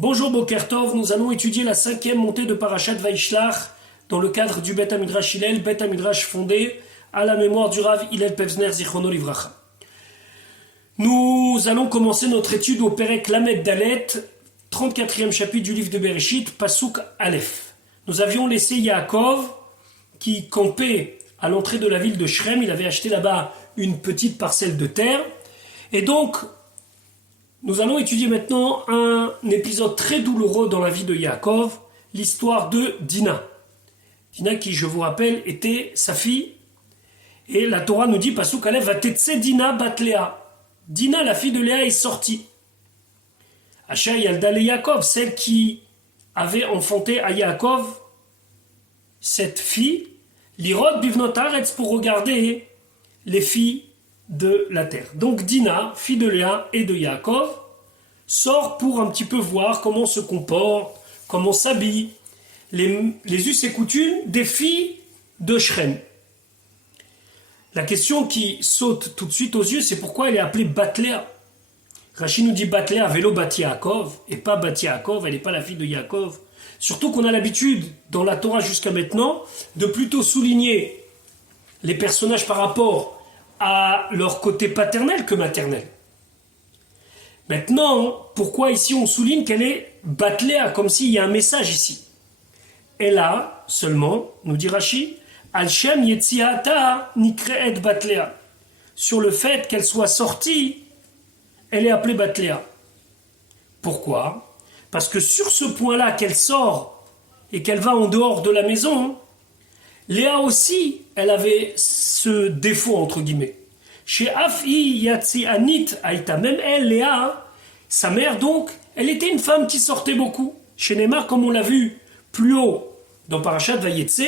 Bonjour Bokertov, nous allons étudier la 5e montée de Parashat Vaishlach dans le cadre du Bet HaMidrash Hillel, Bet HaMidrash fondé à la mémoire du Rav Hillel Pevzner Zichrono Livracha. Nous allons commencer notre étude au Perek Lamed Dalet, 34e chapitre du livre de Bereshit, Pasuk Aleph. Nous avions laissé Yaakov qui campait à l'entrée de la ville de Shrem, il avait acheté là-bas une petite parcelle de terre, et donc nous allons étudier maintenant un épisode très douloureux dans la vie de Yaakov, l'histoire de Dina. Dina qui, je vous rappelle, était sa fille. Et la Torah nous dit, Pasuk Aleph, Vatetse Dina bat Léa. Dina, la fille de Léa, est sortie. Asher Yalda le Yaakov, celle qui avait enfanté à Yaakov, cette fille, l'Irod Bivnot Haaretz, pour regarder les filles de la terre. Donc Dina, fille de Léa et de Yaakov, sort pour un petit peu voir comment se comporte, comment s'habille, les us et coutumes des filles de Shrem. La question qui saute tout de suite aux yeux, c'est pourquoi elle est appelée Bat Léa. Rashi nous dit Bat Léa vélo Bat Yaakov, et pas Bat Yaakov, elle n'est pas la fille de Yaakov. Surtout qu'on a l'habitude, dans la Torah jusqu'à maintenant, de plutôt souligner les personnages par rapport à leur côté paternel que maternel. Maintenant, pourquoi ici on souligne qu'elle est Bat Léa, comme s'il y a un message ici. Elle a seulement, nous dit Rashi, Al-Shem Yetziata Nikreet Bat Léa. Sur le fait qu'elle soit sortie, elle est appelée Bat Léa. Pourquoi ? Parce que sur ce point-là qu'elle sort et qu'elle va en dehors de la maison, Léa aussi, elle avait ce défaut entre guillemets. Chez Afi Yatsi Anit Aïta, même elle, Léa, sa mère donc, elle était une femme qui sortait beaucoup. Chez Neymar, comme on l'a vu plus haut dans Parashat Vayetse,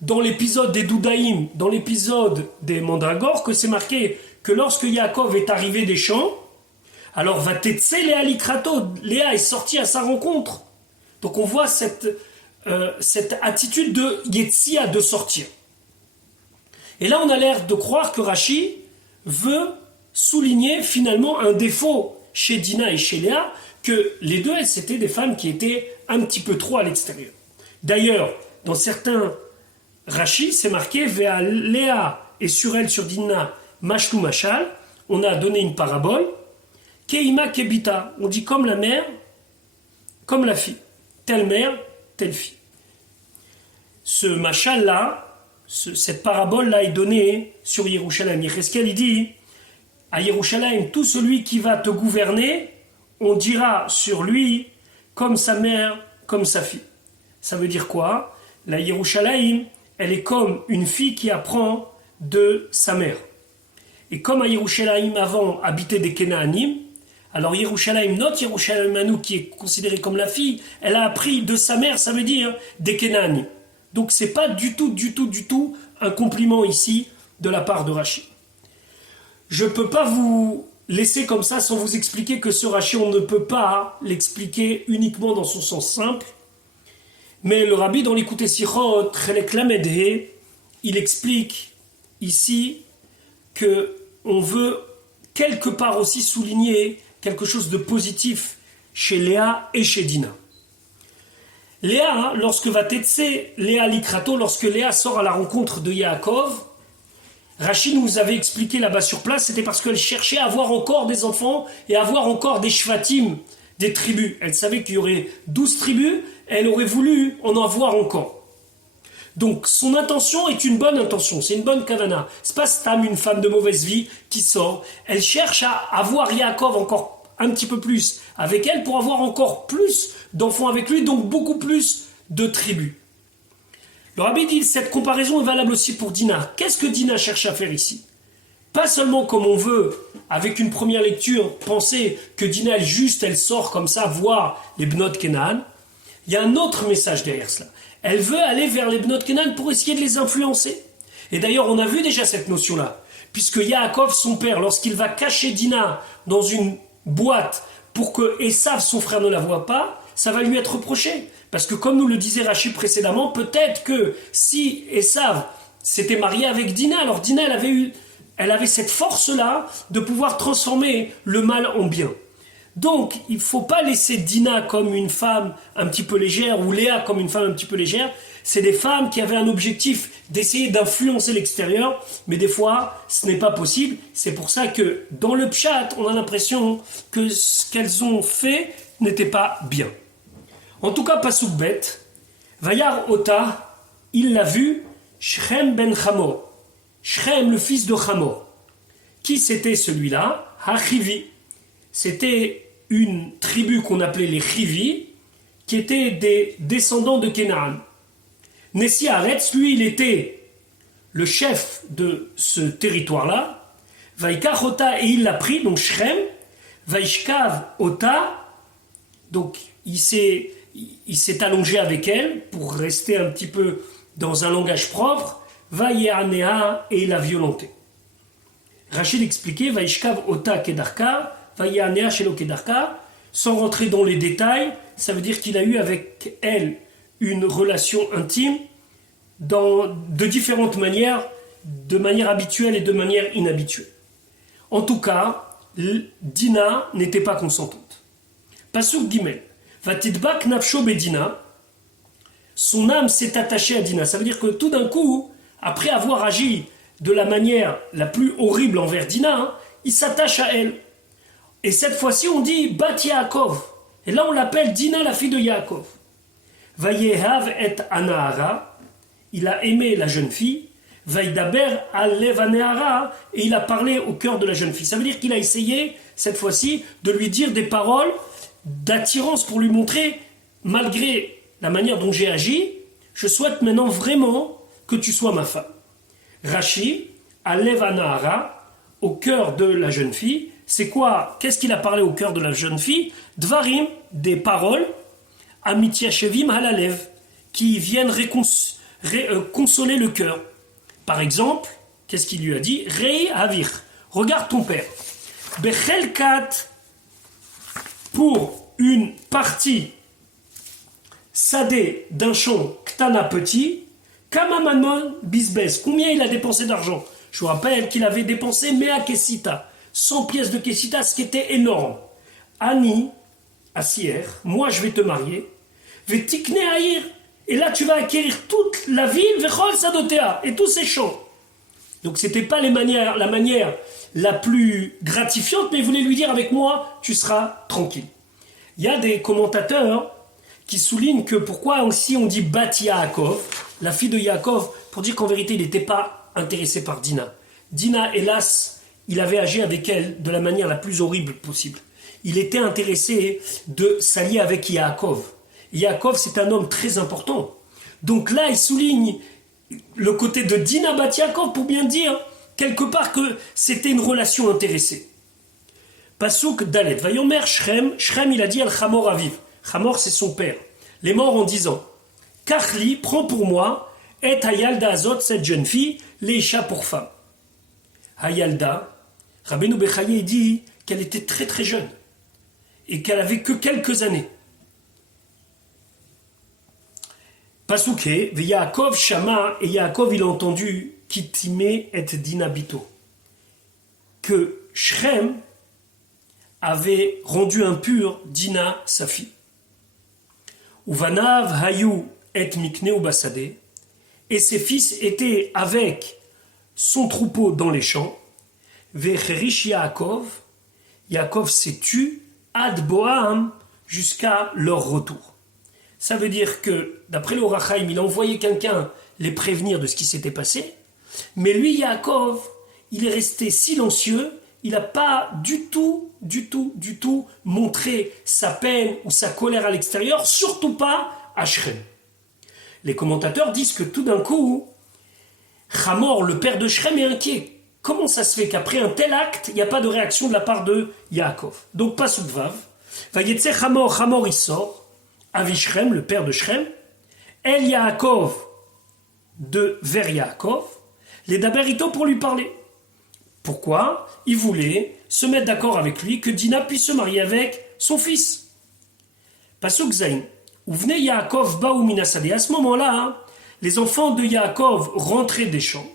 dans l'épisode des Doudaïm, dans l'épisode des Mandragores, que c'est marqué que lorsque Yaakov est arrivé des champs, alors Vatetse Léa Likrato, Léa est sortie à sa rencontre. Donc on voit cette attitude de Yetzia, de sortir. Et là on a l'air de croire que Rashi veut souligner finalement un défaut chez Dina et chez Léa, que les deux, c'était des femmes qui étaient un petit peu trop à l'extérieur. D'ailleurs, dans certains Rashi, c'est marqué Vea Léa et sur elle, sur Dina, Mashlu Mashal, on a donné une parabole, Keima Kebita, on dit comme la mère, comme la fille, telle mère, telle fille. Ce Mashal-là, cette parabole-là est donnée sur Yerushalayim. Yecheskel, il dit, à Yerushalayim, tout celui qui va te gouverner, on dira sur lui comme sa mère, comme sa fille. Ça veut dire quoi ? La Yerushalayim, elle est comme une fille qui apprend de sa mère. Et comme à Yerushalayim avant habitaient des Kenaanim, alors Yerushalayim, notre Yerushalayim à nous, qui est considérée comme la fille, elle a appris de sa mère, ça veut dire des Kenaanim. Donc c'est pas du tout un compliment ici de la part de Rashi. Je ne peux pas vous laisser comme ça sans vous expliquer que ce Rashi, on ne peut pas l'expliquer uniquement dans son sens simple. Mais le Rabbi, dans l'Écoute Sichot, Chelek Lamed He, il explique ici qu'on veut quelque part aussi souligner quelque chose de positif chez Léa et chez Dina. Léa, lorsque va Tetse Léa Likrato, lorsque Léa sort à la rencontre de Yaakov, Rashi nous avait expliqué là-bas sur place, c'était parce qu'elle cherchait à avoir encore des enfants et à avoir encore des shvatim, des tribus. Elle savait qu'il y aurait 12 tribus, elle aurait voulu en avoir encore. Donc son intention est une bonne intention, c'est une bonne kavana. C'est pas Stam, une femme de mauvaise vie, qui sort. Elle cherche à avoir Yaakov encore un petit peu plus avec elle pour avoir encore plus d'enfants avec lui, donc beaucoup plus de tribus. Le Rabbi dit, cette comparaison est valable aussi pour Dina. Qu'est-ce que Dina cherche à faire ici ? Pas seulement comme on veut, avec une première lecture, penser que Dina, elle sort comme ça, voir les Bnot Kenaan. Il y a un autre message derrière cela. Elle veut aller vers les Bnot Kenaan pour essayer de les influencer. Et d'ailleurs, on a vu déjà cette notion-là. Puisque Yaakov, son père, lorsqu'il va cacher Dina dans une boîte pour que Esav, son frère, ne la voie pas, ça va lui être reproché. Parce que comme nous le disait Rachid précédemment, peut-être que si Esav s'était marié avec Dina, alors Dina, elle avait cette force-là de pouvoir transformer le mal en bien. Donc, il ne faut pas laisser Dina comme une femme un petit peu légère ou Léa comme une femme un petit peu légère. C'est des femmes qui avaient un objectif d'essayer d'influencer l'extérieur, mais des fois, ce n'est pas possible. C'est pour ça que dans le pshat, on a l'impression que ce qu'elles ont fait n'était pas bien. En tout cas, Pasuk Bet, Vayar Ota, il l'a vu, Shrem ben Hamor. Shrem, le fils de Hamor. Qui c'était celui-là? Ha-Chivi. C'était une tribu qu'on appelait les Chivi, qui étaient des descendants de Kénaan. Nessi Haaretz, lui, il était le chef de ce territoire-là. Vaikach Ota, et il l'a pris, donc Shrem. Vaishkav Ota, donc il s'est allongé avec elle pour rester un petit peu dans un langage propre. Vayeanea, et il l'a violenté. Rachid expliquait Vaishkav Ota Kedarka, Vayeanea Shelo Kedarka, sans rentrer dans les détails, ça veut dire qu'il a eu avec elle une relation intime de différentes manières, de manière habituelle et de manière inhabituelle. En tout cas, Dina n'était pas consentante. Pasuk Gimel, Vatidbak Nafsho Bedina, son âme s'est attachée à Dina. Ça veut dire que tout d'un coup, après avoir agi de la manière la plus horrible envers Dina, il s'attache à elle. Et cette fois-ci, on dit Bat Yaakov. Et là, on l'appelle Dina, la fille de Yaakov. Vayehav et Anahara, il a aimé la jeune fille. Vaidaber al-Levaneara, et il a parlé au cœur de la jeune fille. Ça veut dire qu'il a essayé, cette fois-ci, de lui dire des paroles d'attirance pour lui montrer, malgré la manière dont j'ai agi, je souhaite maintenant vraiment que tu sois ma femme. Rashi, al-Levaneara, au cœur de la jeune fille, c'est quoi? Qu'est-ce qu'il a parlé au cœur de la jeune fille? Dvarim, des paroles, Amitiashevim halalev, qui viennent consoler le cœur. Par exemple, qu'est-ce qu'il lui a dit? Rei Havir, regarde ton père. Bechelkat, pour une partie sadé d'un champ ktana petit, Kamamanon bisbez, combien il a dépensé d'argent? Je vous rappelle qu'il avait dépensé Mea Kesita, 100 pièces de Kesita, ce qui était énorme. Ani, Asier, moi je vais te marier, Vetikne Aïr, et là tu vas acquérir toute la ville, Vechol Sadotea, et tous ces champs. Donc c'était pas la manière la plus gratifiante, mais il voulait lui dire avec moi, tu seras tranquille. Il y a des commentateurs qui soulignent que pourquoi aussi on dit Bat Yaakov, la fille de Yaakov, pour dire qu'en vérité il n'était pas intéressé par Dina. Dina, hélas, il avait agi avec elle de la manière la plus horrible possible. Il était intéressé de s'allier avec Yaakov. Yaakov, c'est un homme très important. Donc là, il souligne le côté de Dina Bat Yaakov pour bien dire, quelque part, que c'était une relation intéressée. Pasuk Dalet, Vayomer Shrem, Shrem, il a dit Al-Chamor Aviv. Chamor, c'est son père. Les morts en disant, Kachli, prends pour moi, et Hayalda Azot, cette jeune fille, Leisha pour femme. Hayalda, Rabbeinu Bechaye dit qu'elle était très très jeune et qu'elle avait que quelques années. Pasuke, Yaakov Shama, et Yaakov il a entendu Kitime et Dinabito, que Shrem avait rendu impure Dina, sa fille. Uvanav Hayu et Mikneu Basade, et ses fils étaient avec son troupeau dans les champs. Vecherish Yaakov, Yaakov s'est tu ad Boam jusqu'à leur retour. Ça veut dire que, d'après le Ohr HaChaim, il a envoyé quelqu'un les prévenir de ce qui s'était passé, mais lui, Yaakov, il est resté silencieux, il n'a pas du tout montré sa peine ou sa colère à l'extérieur, surtout pas à Shrem. Les commentateurs disent que tout d'un coup, Hamor, le père de Shrem, est inquiet. Comment ça se fait qu'après un tel acte, il n'y a pas de réaction de la part de Yaakov? Donc, Pasuk Vav, Vayetze Hamor, Hamor il sort, Avishrem, le père de Shrem, El Yaakov vers Yaakov, les Daberito pour lui parler. Pourquoi? Il voulait se mettre d'accord avec lui que Dina puisse se marier avec son fils. Pasuk Zain, où venait Yaakov Baou Minasade. À ce moment-là, les enfants de Yaakov rentraient des champs.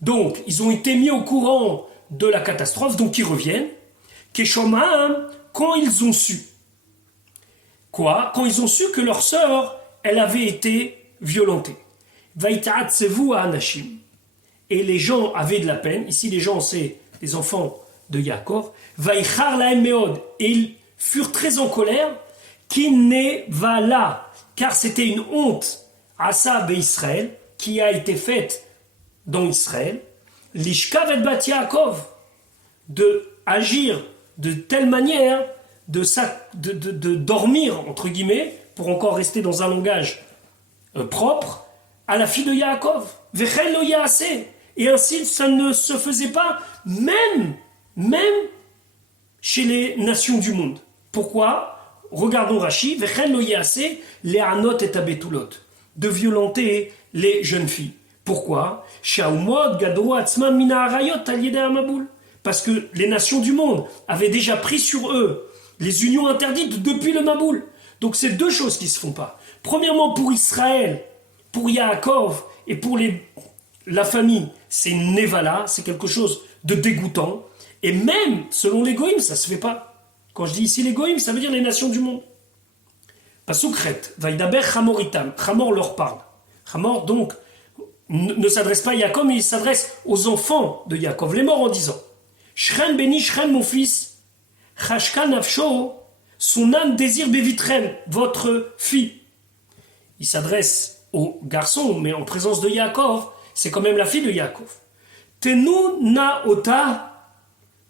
Donc, ils ont été mis au courant de la catastrophe, donc ils reviennent. Keshomam, quand ils ont su. Quoi? Quand ils ont su que leur sœur, elle avait été violentée. Vaïta'atsevu anashim. Et les gens avaient de la peine. Ici, les gens, c'est les enfants de Yaakov. Vaïchar lahem meod. Et ils furent très en colère. Kinevala. Car c'était une honte. Asa Israël, qui a été faite dans Israël. Lishkav et bat Yaakov. De agir de telle manière, de dormir, entre guillemets, pour encore rester dans un langage propre, à la fille de Yaakov. Vechel lo yaase. Et ainsi, ça ne se faisait pas, même chez les nations du monde. Pourquoi? Regardons Rashi. Vechel lo yaase, les anot et abetulot. De violenter les jeunes filles. Pourquoi? Shaumod gadro atzman mina arayot al yedei amaboul. Parce que les nations du monde avaient déjà pris sur eux les unions interdites depuis le Maboul. Donc c'est deux choses qui ne se font pas. Premièrement, pour Israël, pour Yaakov et pour la famille, c'est une nevala, c'est quelque chose de dégoûtant. Et même, selon les goïms, ça ne se fait pas. Quand je dis ici les goïms, ça veut dire les nations du monde. Pasukret, Vaïdaber Chamoritam. Chamor leur parle. Chamor, donc, ne s'adresse pas à Yaakov, mais il s'adresse aux enfants de Yaakov, les morts en disant Shrem béni, Shrem mon fils, Chashka nafsho, son âme désire Bevitrem, votre fille. Il s'adresse aux garçons, mais en présence de Yaakov, c'est quand même la fille de Yaakov. Tenu na ota,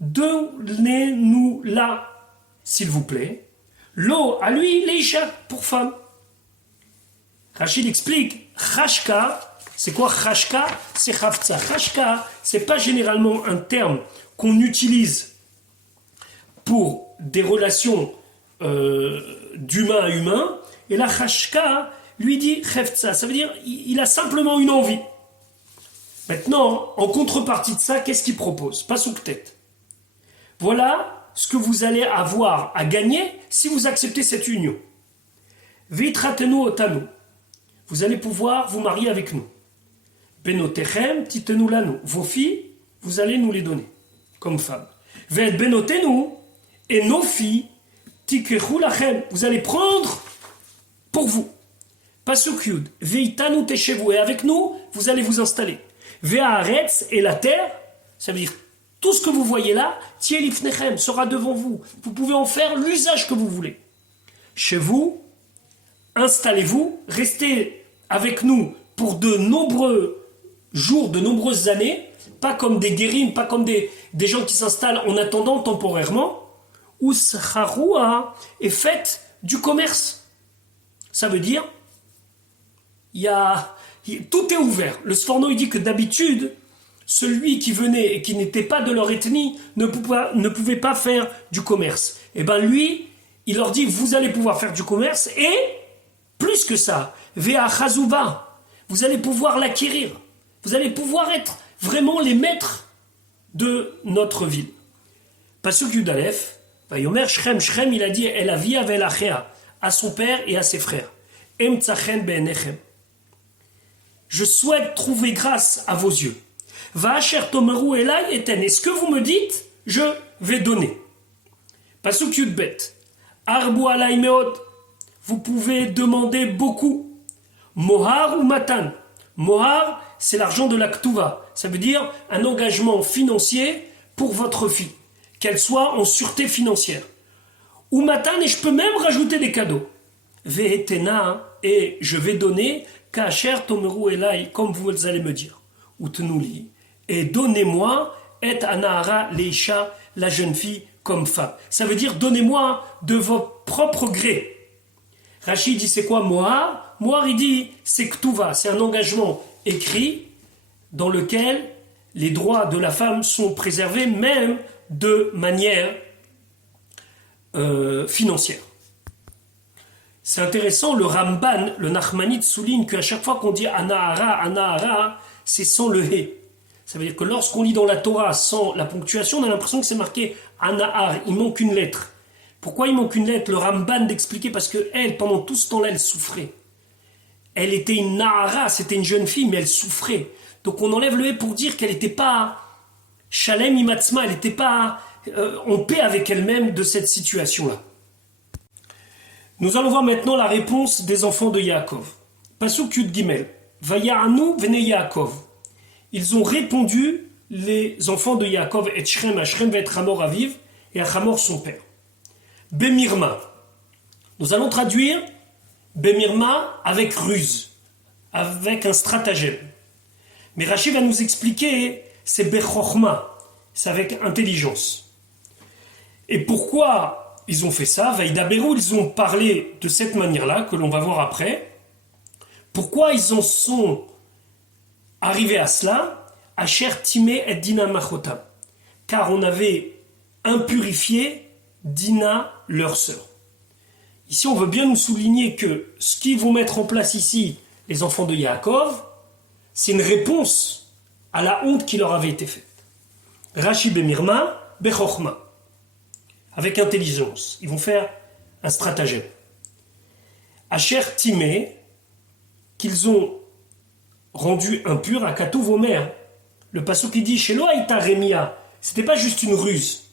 donnez-nous-la, s'il vous plaît. L'eau, à lui, l'Isha, pour femme. Rachid explique, Chashka, c'est quoi Chashka? C'est Chavtza. Chashka, c'est pas généralement un terme qu'on utilise pour des relations d'humain à humain, et la Chashka lui dit Chavtza, ça veut dire il a simplement une envie. Maintenant, en contrepartie de ça, qu'est-ce qu'il propose? Pas sous tête. Voilà ce que vous allez avoir à gagner si vous acceptez cette union. Vitratenu otanu. Vous allez pouvoir vous marier avec nous. Benotechem titenu lanu. Vos filles, vous allez nous les donner comme femmes. Ve'et benotenu, et nos filles, tikechu lachem. Vous allez prendre pour vous. Pasuk Yud. Veitanu teshevu. Et avec nous, vous allez vous installer. Ve'aretz, et la terre, ça veut dire tout ce que vous voyez là, tielifnechem, sera devant vous. Vous pouvez en faire l'usage que vous voulez. Chez vous, installez-vous, restez avec nous pour de nombreux jours, de nombreuses années, pas comme des guérims, pas comme des gens qui s'installent en attendant temporairement, ou s'charoua est faite du commerce. Ça veut dire, tout est ouvert. Le Sforno, il dit que d'habitude, celui qui venait et qui n'était pas de leur ethnie ne pouvait pas faire du commerce. Et bien lui, il leur dit, vous allez pouvoir faire du commerce et, plus que ça, Vea Chazouba, vous allez pouvoir l'acquérir. Vous allez pouvoir être vraiment les maîtres de notre ville. Pasuk Yudalef, Vayomer Shrem, Shrem, il a dit, El avia vel achea, à son père et à ses frères. Em tzachen be'enechem. Je souhaite trouver grâce à vos yeux. Va'asher tomeru elai eten. Et ce que vous me dites, je vais donner. Pasuk Yudbet. Arbu alai meod. Vous pouvez demander beaucoup. Mohar ou matan. Mohar, c'est l'argent de la ktuva. Ça veut dire un engagement financier pour votre fille. Qu'elle soit en sûreté financière. Ou matan, et je peux même rajouter des cadeaux. Ve'etena, et je vais donner Kacher tomeru elai, comme vous allez me dire. Utnuli. Et donnez-moi et anahara leisha, la jeune fille comme femme. Ça veut dire donnez-moi de votre propre gré. Rachid dit c'est quoi Mohar? Mohar il dit c'est Ktuva, c'est un engagement écrit dans lequel les droits de la femme sont préservés même de manière financière. C'est intéressant, le Ramban, le Nachmanide souligne qu'à chaque fois qu'on dit Anahara, c'est sans le He. Ça veut dire que lorsqu'on lit dans la Torah sans la ponctuation, on a l'impression que c'est marqué Anahar, il manque une lettre. Pourquoi il manque une lettre? Le Ramban d'expliquer parce que elle, pendant tout ce temps-là, elle souffrait. Elle était une Nahara, c'était une jeune fille, mais elle souffrait. Donc on enlève le He pour dire qu'elle n'était pas Shalem Imatzma, elle n'était pas en paix avec elle-même de cette situation-là. Nous allons voir maintenant la réponse des enfants de Yaakov. Pasuk Yud Gimel. Vaya'anu vene Yaakov. Ils ont répondu, les enfants de Yaakov, et Shrem, à Shrem va être Hamor Aviv, et à Hamor son père. Bemirma. Nous allons traduire Bemirma avec ruse, avec un stratagème. Mais Rashi va nous expliquer, c'est Bechochma, c'est avec intelligence. Et pourquoi ils ont fait ça? Vaïdaberou, ils ont parlé de cette manière-là, que l'on va voir après. Pourquoi ils en sont arrivés à cela? Asher Timé et Dina Machotam. Car on avait impurifié Dina, leur sœur. Ici, on veut bien nous souligner que ce qu'ils vont mettre en place ici, les enfants de Yaakov, c'est une réponse à la honte qui leur avait été faite. Rashi Bemirma, Bechochma. Avec intelligence. Ils vont faire un stratagème. Asher Timé, qu'ils ont rendu impur à Katou Vomer. Le passage qui dit Shelo Aïta Remia, c'était pas juste une ruse.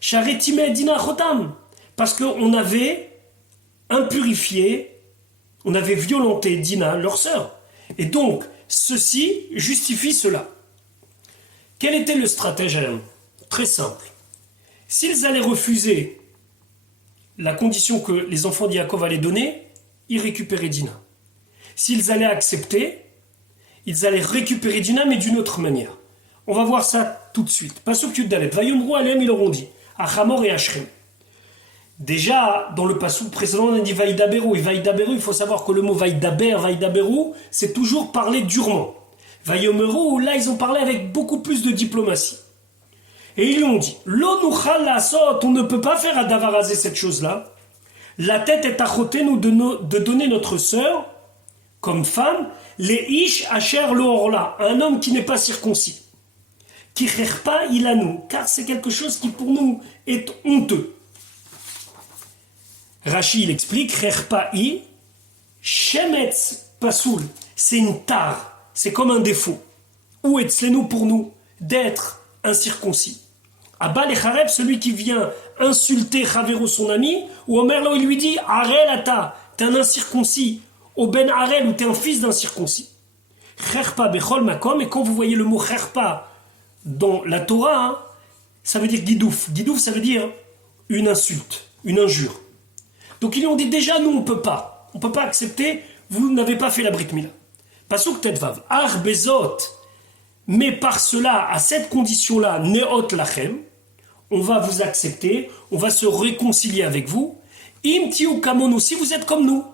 Share Timé Dina Chotam, parce qu'on avait impurifié, on avait violenté Dina, leur sœur. Et donc, ceci justifie cela. Quel était le stratagème? Très simple. S'ils allaient refuser la condition que les enfants de Yaakov allaient donner, ils récupéraient Dina. S'ils allaient accepter, ils allaient récupérer Dina, mais d'une autre manière. On va voir ça tout de suite. Pasuk Yud Dalet. Vayomru alem, ils leur ont dit, à Hamor et à Shrem. Déjà, dans le passage précédent, on a dit Vaïdaberou. Et Vaïdaberou, il faut savoir que le mot Vaïdaberou, c'est toujours parler durement. Vayomeru, là, ils ont parlé avec beaucoup plus de diplomatie. Et ils lui ont dit, L'onuchal lasot, on ne peut pas faire à Davarazé cette chose-là. La tête est à côté nous de donner notre sœur, comme femme, les ish asher lo orla, un homme qui n'est pas circoncis. Qui cherpa il a nous, car c'est quelque chose qui pour nous est honteux. Rashi, il explique, cherpa i, shemetz pasoul, c'est une tare, c'est comme un défaut. Ou etzlenu pour nous, d'être incirconcis. Abba le Chareb, celui qui vient insulter Chavero, son ami, ou Omer là, il lui dit Arel ata, t'es un incirconcis, ou Ben Arel, ou t'es un fils d'incirconcis. Cherpa bechol makom, et quand vous voyez le mot cherpa dans la Torah, hein, ça veut dire guidouf. Guidouf, ça veut dire une insulte, une injure. Donc ils lui ont dit déjà, nous on peut pas accepter, vous n'avez pas fait la Brit Mila. Pasuk Tetvav, Ar bezot. Mais par cela, à cette condition-là, neot lachem, on va vous accepter, on va se réconcilier avec vous. Im tiu kamonu, si vous êtes comme nous,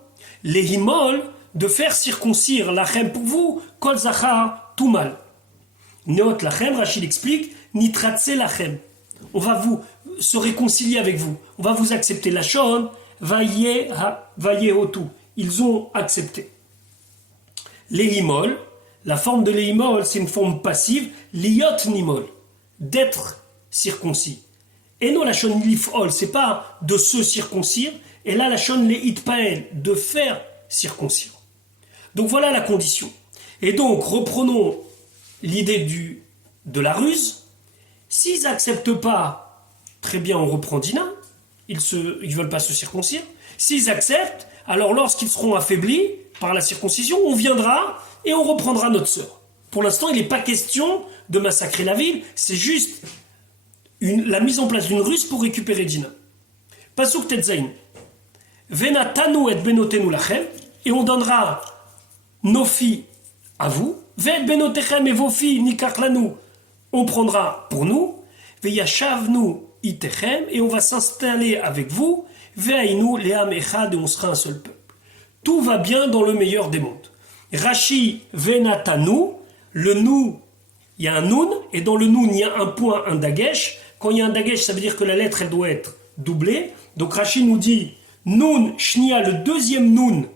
les himol, de faire circoncire lachem pour vous, kol zachar, tout mal. Neot lachem, Rachid explique, nitratse lachem. On va vous se réconcilier avec vous, on va vous accepter. La shon, vaye otu. Ils ont accepté. Les himol, la forme de l'imol, c'est une forme passive, liot nimol, d'être circoncis. Et non, la shon lifol, c'est pas de se circoncire, et là, la shon leitpael, de faire circoncire. Donc voilà la condition. Et donc, reprenons l'idée de la ruse. S'ils n'acceptent pas, très bien, on reprend Dina, ils ne veulent pas se circoncire. S'ils acceptent, alors lorsqu'ils seront affaiblis par la circoncision, on viendra et on reprendra notre sœur. Pour l'instant, il n'est pas question de massacrer la ville, c'est juste la mise en place d'une ruse pour récupérer Dina. Pasuk Tetzain. Venatanu et benotenu lachem, et on donnera nos filles à vous. Ve benotechem, et vos filles nikarlanu, on prendra pour nous. Veyashavnu itechem, et on va s'installer avec vous. Veainu leam echad, et on sera un seul peuple. Tout va bien dans le meilleur des mondes. Rashi venatanu, le nou, il y a un noun, et dans le noun, il y a un point, un dagesh. Quand il y a un dagesh, ça veut dire que la lettre, elle doit être doublée. Donc Rashi nous dit, noun, shnia, le deuxième noun,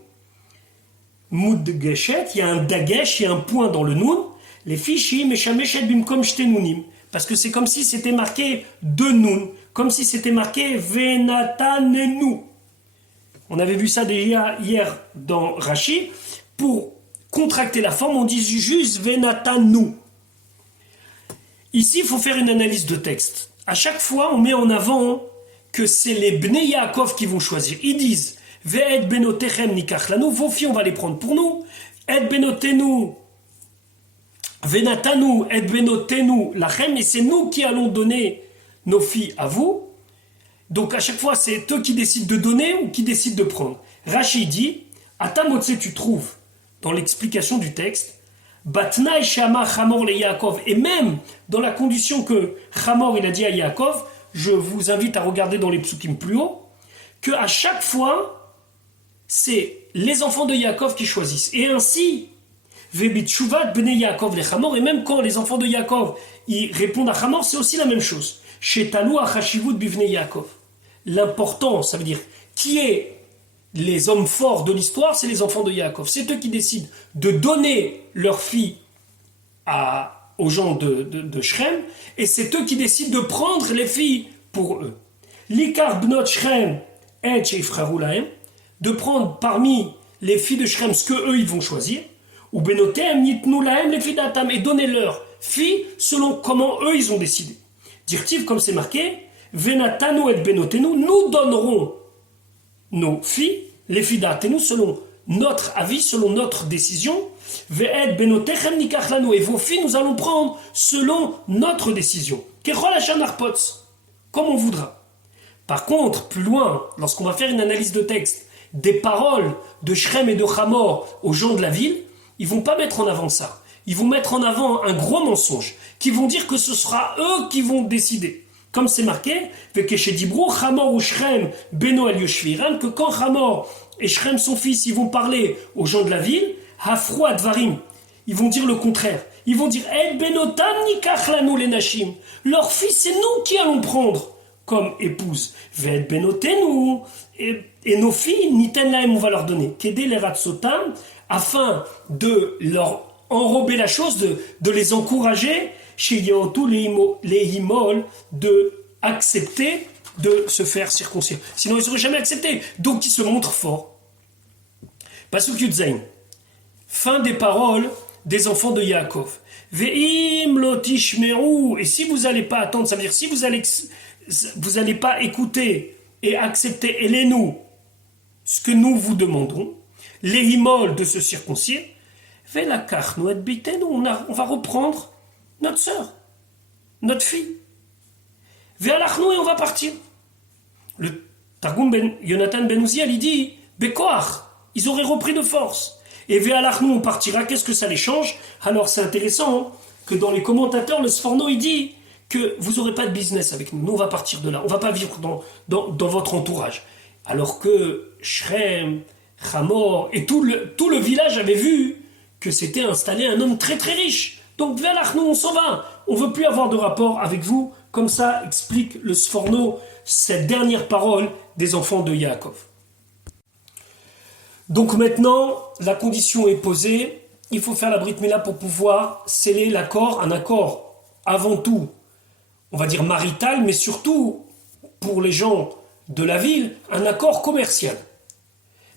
mudgeshet, il y a un dagesh, il y a un point dans le noun. Les fichis, meshameshet bimkom shtenounim. Parce que c'est comme si c'était marqué deux noun, comme si c'était marqué venatanenu. On avait vu ça déjà hier dans Rashi. Pour contracter la forme, on dit juste venatanu. Ici, il faut faire une analyse de texte. à chaque fois, on met en avant que c'est les Bnei Yaakov qui vont choisir. Ils disent, Ve'et benotechem nikach lanu, vos filles, on va les prendre pour nous. Et benotenu, venatanu, et benotenu lachem, et c'est nous qui allons donner nos filles à vous. Donc à chaque fois, c'est eux qui décident de donner ou qui décident de prendre. Rashi dit, à Tamotse, tu trouves, dans l'explication du texte, Batnaï Shama Chamor le Yaakov, et même dans la condition que Chamor il a dit à Yaakov, je vous invite à regarder dans les psukim plus haut, que à chaque fois, c'est les enfants de Yaakov qui choisissent. Et ainsi, Vebit Shuvat Bnei Yaakov le Chamor, et même quand les enfants de Yaakov ils répondent à Chamor, c'est aussi la même chose. Shetanu Achashivut Bivnei Yaakov. L'important, ça veut dire qui est les hommes forts de l'histoire, c'est les enfants de Yaakov. C'est eux qui décident de donner leurs filles aux gens de Shrem, et c'est eux qui décident de prendre les filles pour eux. L'ikar bnot Shrem et sheifraru lahem, de prendre parmi les filles de Shrem ce que eux ils vont choisir, ou benotem nitnu lahem les filles d'Atam, et donner leurs filles selon comment eux ils ont décidé. Dire-t-il comme c'est marqué, venatanu et benotenu, nous donnerons nos filles, les filles d'Atenu, selon notre avis, selon notre décision, ve'ed benotechem nikach lanu, et vos filles, nous allons prendre selon notre décision. Kechol hachan arpotz, comme on voudra. Par contre, plus loin, lorsqu'on va faire une analyse de texte, des paroles de Shrem et de Hamor aux gens de la ville, ils vont pas mettre en avant ça. Ils vont mettre en avant un gros mensonge, qui vont dire que ce sera eux qui vont décider. Comme c'est marqué, Hamor ou Shrem beno el yoshviran, que quand Hamor et Shrem son fils, ils vont parler aux gens de la ville, hafrou advarim, ils vont dire le contraire. Ils vont dire, et benotam nikach lanu les nashim, leur fils, c'est nous qui allons prendre comme épouse. Ve'et benotenu, et nos filles, niten lahem, on va leur donner. Kedé les ratsotam, afin de leur enrober la chose, de les encourager, chez Yotu les Himol, de accepter de se faire circoncire. Sinon, ils ne seraient jamais acceptés. Donc, ils se montrent forts. Pasuk Yudzain. Fin des paroles des enfants de Yaakov. Ve'im lotishmeru. Et si vous n'allez pas attendre, ça veut dire si vous n'allez pas écouter et accepter, nous ce que nous vous demandons, les Himol de se circoncire, ve'lakach noet biten, on va reprendre notre sœur, notre fille. Ve'alachnu, et on va partir. Le Targum Yonatan ben Uziel, il dit, Bekoach, ils auraient repris de force. Et Ve'alachnu, on partira, qu'est-ce que ça les change? Alors c'est intéressant hein, que dans les commentateurs, le Sforno, il dit que vous n'aurez pas de business avec nous. Nous, on va partir de là. On ne va pas vivre dans votre entourage. Alors que Shrem, Hamor et tout le village avait vu que s'était installé un homme très très riche. Donc, nous, on s'en va. On ne veut plus avoir de rapport avec vous. Comme ça explique le Sforno cette dernière parole des enfants de Yaakov. Donc maintenant, la condition est posée. Il faut faire la Brit Mila pour pouvoir sceller l'accord. Un accord, avant tout, on va dire marital, mais surtout, pour les gens de la ville, un accord commercial.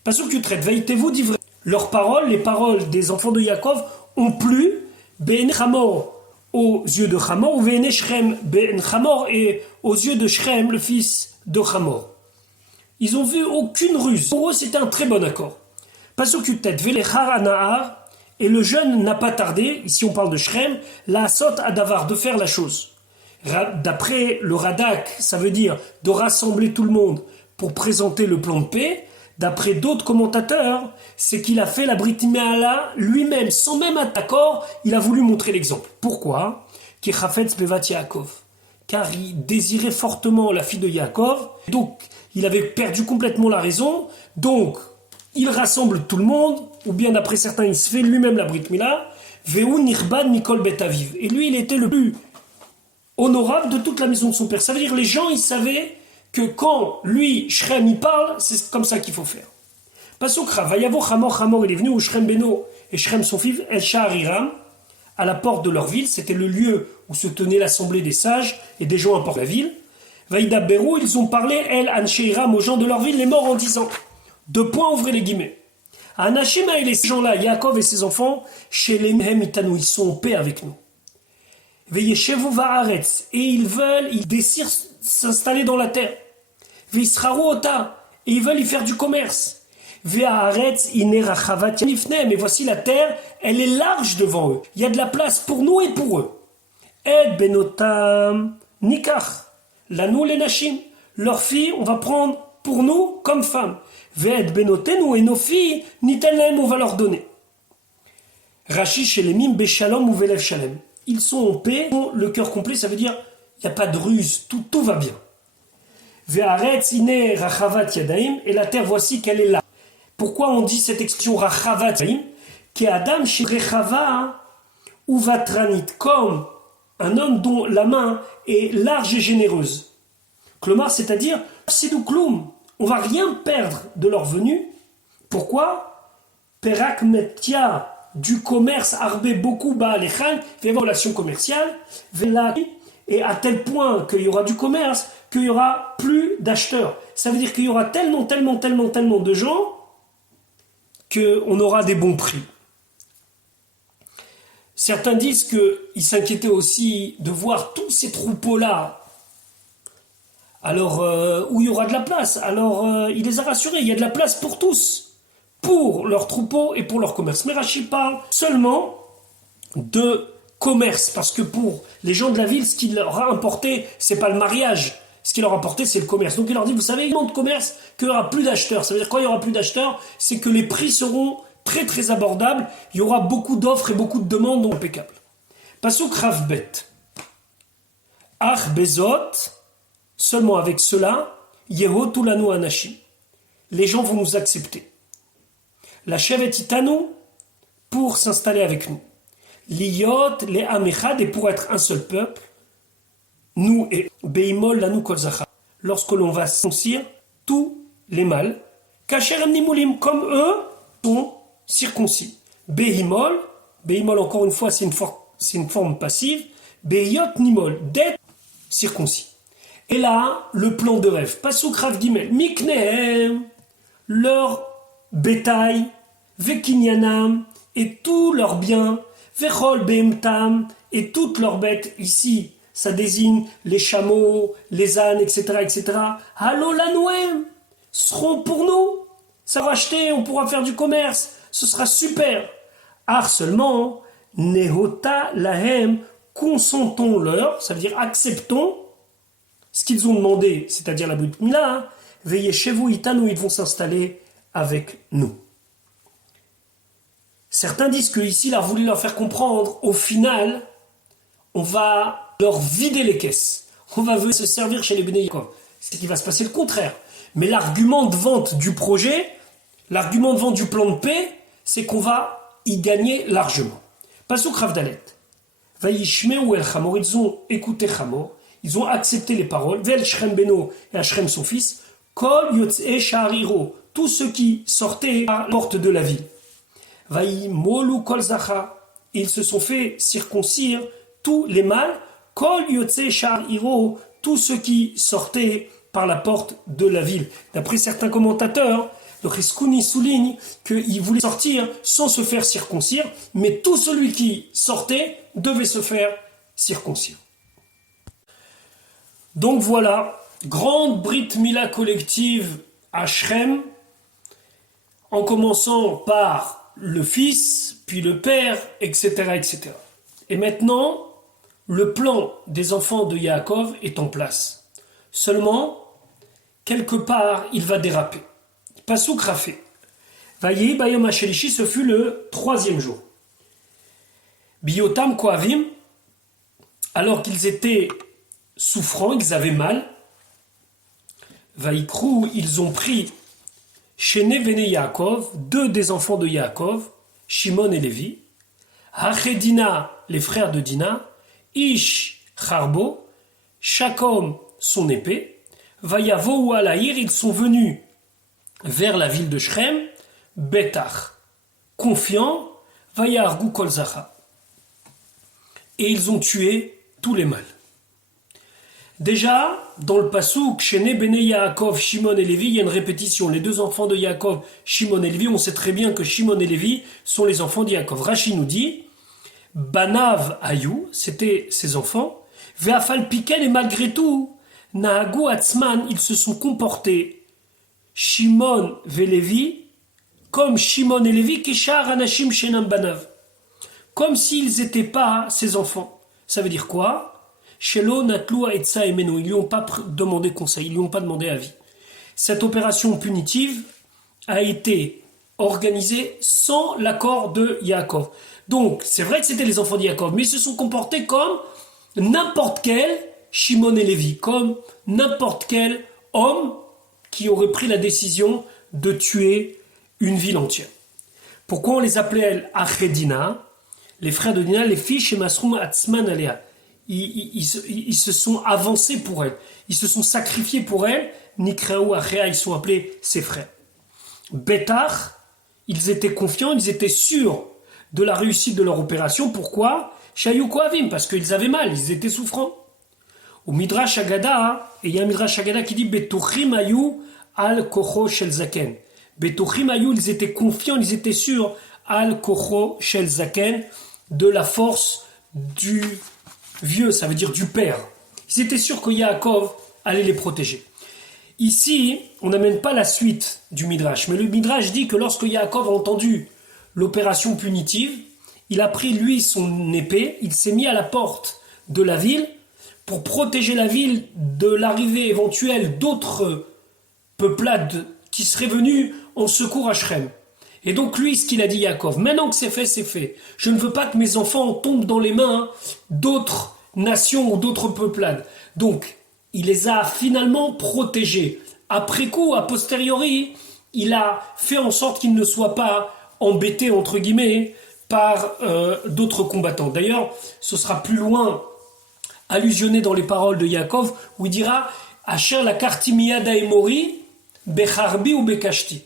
Parce que tu traites, veillez-vous d'ivrer. Leurs paroles, les paroles des enfants de Yaakov, ont plu Ben Hamor aux yeux de Hamor, ou Ben Shrem Ben Hamor et aux yeux de Shrem, le fils de Hamor. Ils ont vu aucune ruse. Pour eux, c'était un très bon accord. Pasuk tête Velechar Anahar, et le jeune n'a pas tardé, ici on parle de Shrem, la Sot Adavar, de faire la chose. D'après le Radak, ça veut dire de rassembler tout le monde pour présenter le plan de paix. D'après d'autres commentateurs, c'est qu'il a fait la Brit Mila lui-même, sans même un accord, il a voulu montrer l'exemple. Pourquoi? Car il désirait fortement la fille de Yaakov, donc il avait perdu complètement la raison, donc il rassemble tout le monde, ou bien d'après certains, il se fait lui-même la Brit Mila, Veu Nirbad Mikol Bet Aviv. Et lui, il était le plus honorable de toute la maison de son père. Ça veut dire les gens, ils savaient que quand lui, Shrem, il parle, c'est comme ça qu'il faut faire. Pasukra, Vayavo Hamor, il est venu où Shrem Beno et Shrem son fils, El Shahariram, à la porte de leur ville, c'était le lieu où se tenait l'assemblée des sages et des gens importants de la ville. Vaïda Berou, ils ont parlé, El Ansheiram, aux gens de leur ville, les morts en disant, deux points, ouvrez les guillemets. Anashima et les gens-là, Yaakov et ses enfants, chez les Mehem Itanu, ils sont en paix avec nous. Veyeshevu va'aretz, et ils désirent s'installer dans la terre. Veisraru ota, et ils veulent y faire du commerce. Ve'aretz ine rachavat lifnem, et voici la terre, elle est large devant eux. Il y a de la place pour nous et pour eux. Et benotam nikach, lanu les nashim, leurs filles, on va prendre pour nous comme femmes. Ve'et benotenu, et nos filles, nitel lahem, on va leur donner. Rashi shelemim beshalom ou velev shalem. Ils sont en paix, ont le cœur complet, ça veut dire il n'y a pas de ruse, tout va bien. Ve'aretz ine rachavat yadaim, et la terre, voici qu'elle est là. Pourquoi on dit cette expression rachavat yadaim? Qui est Adam chez rechava ou vatranit, comme un homme dont la main est large et généreuse. Klomar, c'est-à-dire, sidou kloum, on va rien perdre de leur venue. Pourquoi? Perak metia, du commerce, arbé beaucoup, ba'alechan, fait relation commerciale, et à tel point qu'il y aura du commerce, qu'il y aura plus d'acheteurs. Ça veut dire qu'il y aura tellement de gens qu'on aura des bons prix. Certains disent qu'ils s'inquiétaient aussi de voir tous ces troupeaux-là, alors où il y aura de la place. Alors il les a rassurés, il y a de la place pour tous, pour leurs troupeaux et pour leur commerce. Mais Rashi parle seulement de commerce, parce que pour les gens de la ville, ce qui leur a importé, c'est pas le mariage. Ce qui leur a importé, c'est le commerce. Donc il leur dit, vous savez, il y a de commerce, qu'il n'y aura plus d'acheteurs. Ça veut dire quand il y aura plus d'acheteurs, c'est que les prix seront très abordables. Il y aura beaucoup d'offres et beaucoup de demandes, donc impeccable. Pasuk Ravbet. Ach bezot, seulement avec cela, Yehotulanu anashim. Les gens vont nous accepter. La chevet itanu, pour s'installer avec nous. Liyot, les amechad, et pour être un seul peuple, nous et Beimol lanu kol zachar. Lorsque l'on va circoncire tous les mâles, Kacher amnimulim, comme eux sont circoncis. Behimol encore une fois, c'est une forme passive. Beyot nimol, d'être circoncis. Et là, le plan de rêve. Pasuk Rav Gimel, Miknehem, leur bétail, Vekinyanam, et tous leurs biens, Vechol Behemtam, et toutes leurs bêtes, ici, ça désigne les chameaux, les ânes, etc. Halo lanouem, seront pour nous. Ça va acheter, on pourra faire du commerce, ce sera super. Seulement, Nehota lahem, consentons-leur, ça veut dire acceptons ce qu'ils ont demandé, c'est-à-dire la Brit Mila, veillez chez vous, Itanu, ils vont s'installer avec nous. Certains disent qu'ici, il a voulu leur faire comprendre, au final, on va leur vider les caisses. On va venir se servir chez les Bnei Yaakov. C'est qu'il va se passer le contraire. Mais l'argument de vente du projet, l'argument de vente du plan de paix, c'est qu'on va y gagner largement. Pasuk Rav Dalet. Vayishmeu el Chamor, ils ont écouté Chamor, ils ont accepté les paroles. Vel Shrem Beno et Shrem son fils. Kol Yotzei Sha'ariro, tous ceux qui sortaient à la porte de la ville. Vayimolu Kol Zacha, ils se sont fait circoncire tous les mâles. Kol Yotzei Sha'ariro, tous ceux qui sortaient par la porte de la ville. D'après certains commentateurs, le Chizkuni souligne qu'il voulait sortir sans se faire circoncire, mais tout celui qui sortait devait se faire circoncire. Donc voilà, grande Brit Mila collective à Shrem, en commençant par le fils, puis le père, etc. Et maintenant, le plan des enfants de Yaakov est en place. Seulement, quelque part, il va déraper. Pasuk Rafé. Vayehi bayom hashelishi, ce fut le 3e jour. Biotam koavim, alors qu'ils étaient souffrants, ils avaient mal. Vaïkrou, ils ont pris Shene Vene Yaakov, 2 des enfants de Yaakov, Shimon et Lévi. Hachedina, les frères de Dina. Ish Charbo, chaque homme son épée. Vayavo alaïr, ils sont venus vers la ville de Shrem, Betach, confiants, Vayargu Kol Zacha. Et ils ont tué tous les mâles. Déjà, dans le Passouk, Shene Bene Yaakov, Shimon et Lévi, il y a une répétition. Les 2 enfants de Yaakov, Shimon et Lévi, on sait très bien que Shimon et Lévi sont les enfants de Yaakov. Rashi nous dit, Banav Ayou, c'était ses enfants. Ve'afal piken, et malgré tout, Nahagu Atzman, ils se sont comportés. Shimon Velevi, comme Shimon et Lévi, Keshar Anashim Shenam Banav. Comme s'ils n'étaient pas ses enfants. Ça veut dire quoi? Shelo Natlua Etsa et Meno. Ils lui ont pas demandé conseil, ils lui ont pas demandé avis. Cette opération punitive a été organisée sans l'accord de Yaakov. Donc, c'est vrai que c'était les enfants de Yaakov, mais ils se sont comportés comme n'importe quel Shimon et Lévi, comme n'importe quel homme qui aurait pris la décision de tuer une ville entière. Pourquoi on les appelait Achedina, les frères de Dina, les filles chez Masroum Atzman Alea. Ils se sont avancés pour elle, ils se sont sacrifiés pour elle. Nikraou Achea, ils sont appelés ses frères. Bétar, ils étaient confiants, ils étaient sûrs de la réussite de leur opération. Pourquoi? Shayou Kohavim, parce qu'ils avaient mal, ils étaient souffrants. Au Midrash Agada, et il y a un Midrash Agada qui dit Betochim Ayou al Kocho Shel Zaken. Betochim Ayou, ils étaient confiants, ils étaient sûrs al Kocho Shel Zaken, de la force du vieux, ça veut dire du père. Ils étaient sûrs que Yaakov allait les protéger. Ici, on n'amène pas la suite du Midrash, mais le Midrash dit que lorsque Yaakov a entendu l'opération punitive, il a pris lui son épée, il s'est mis à la porte de la ville pour protéger la ville de l'arrivée éventuelle d'autres peuplades qui seraient venus en secours à Shrem. Et donc lui, ce qu'il a dit Yaakov, maintenant que c'est fait, c'est fait. Je ne veux pas que mes enfants tombent dans les mains d'autres nations ou d'autres peuplades. Donc, il les a finalement protégés. Après coup, a posteriori, il a fait en sorte qu'ils ne soient pas embêtés, entre guillemets, par d'autres combattants. D'ailleurs, ce sera plus loin allusionné dans les paroles de Yaakov, où il dira « Asher la kartimiyada emori, becharbi ou bekashti »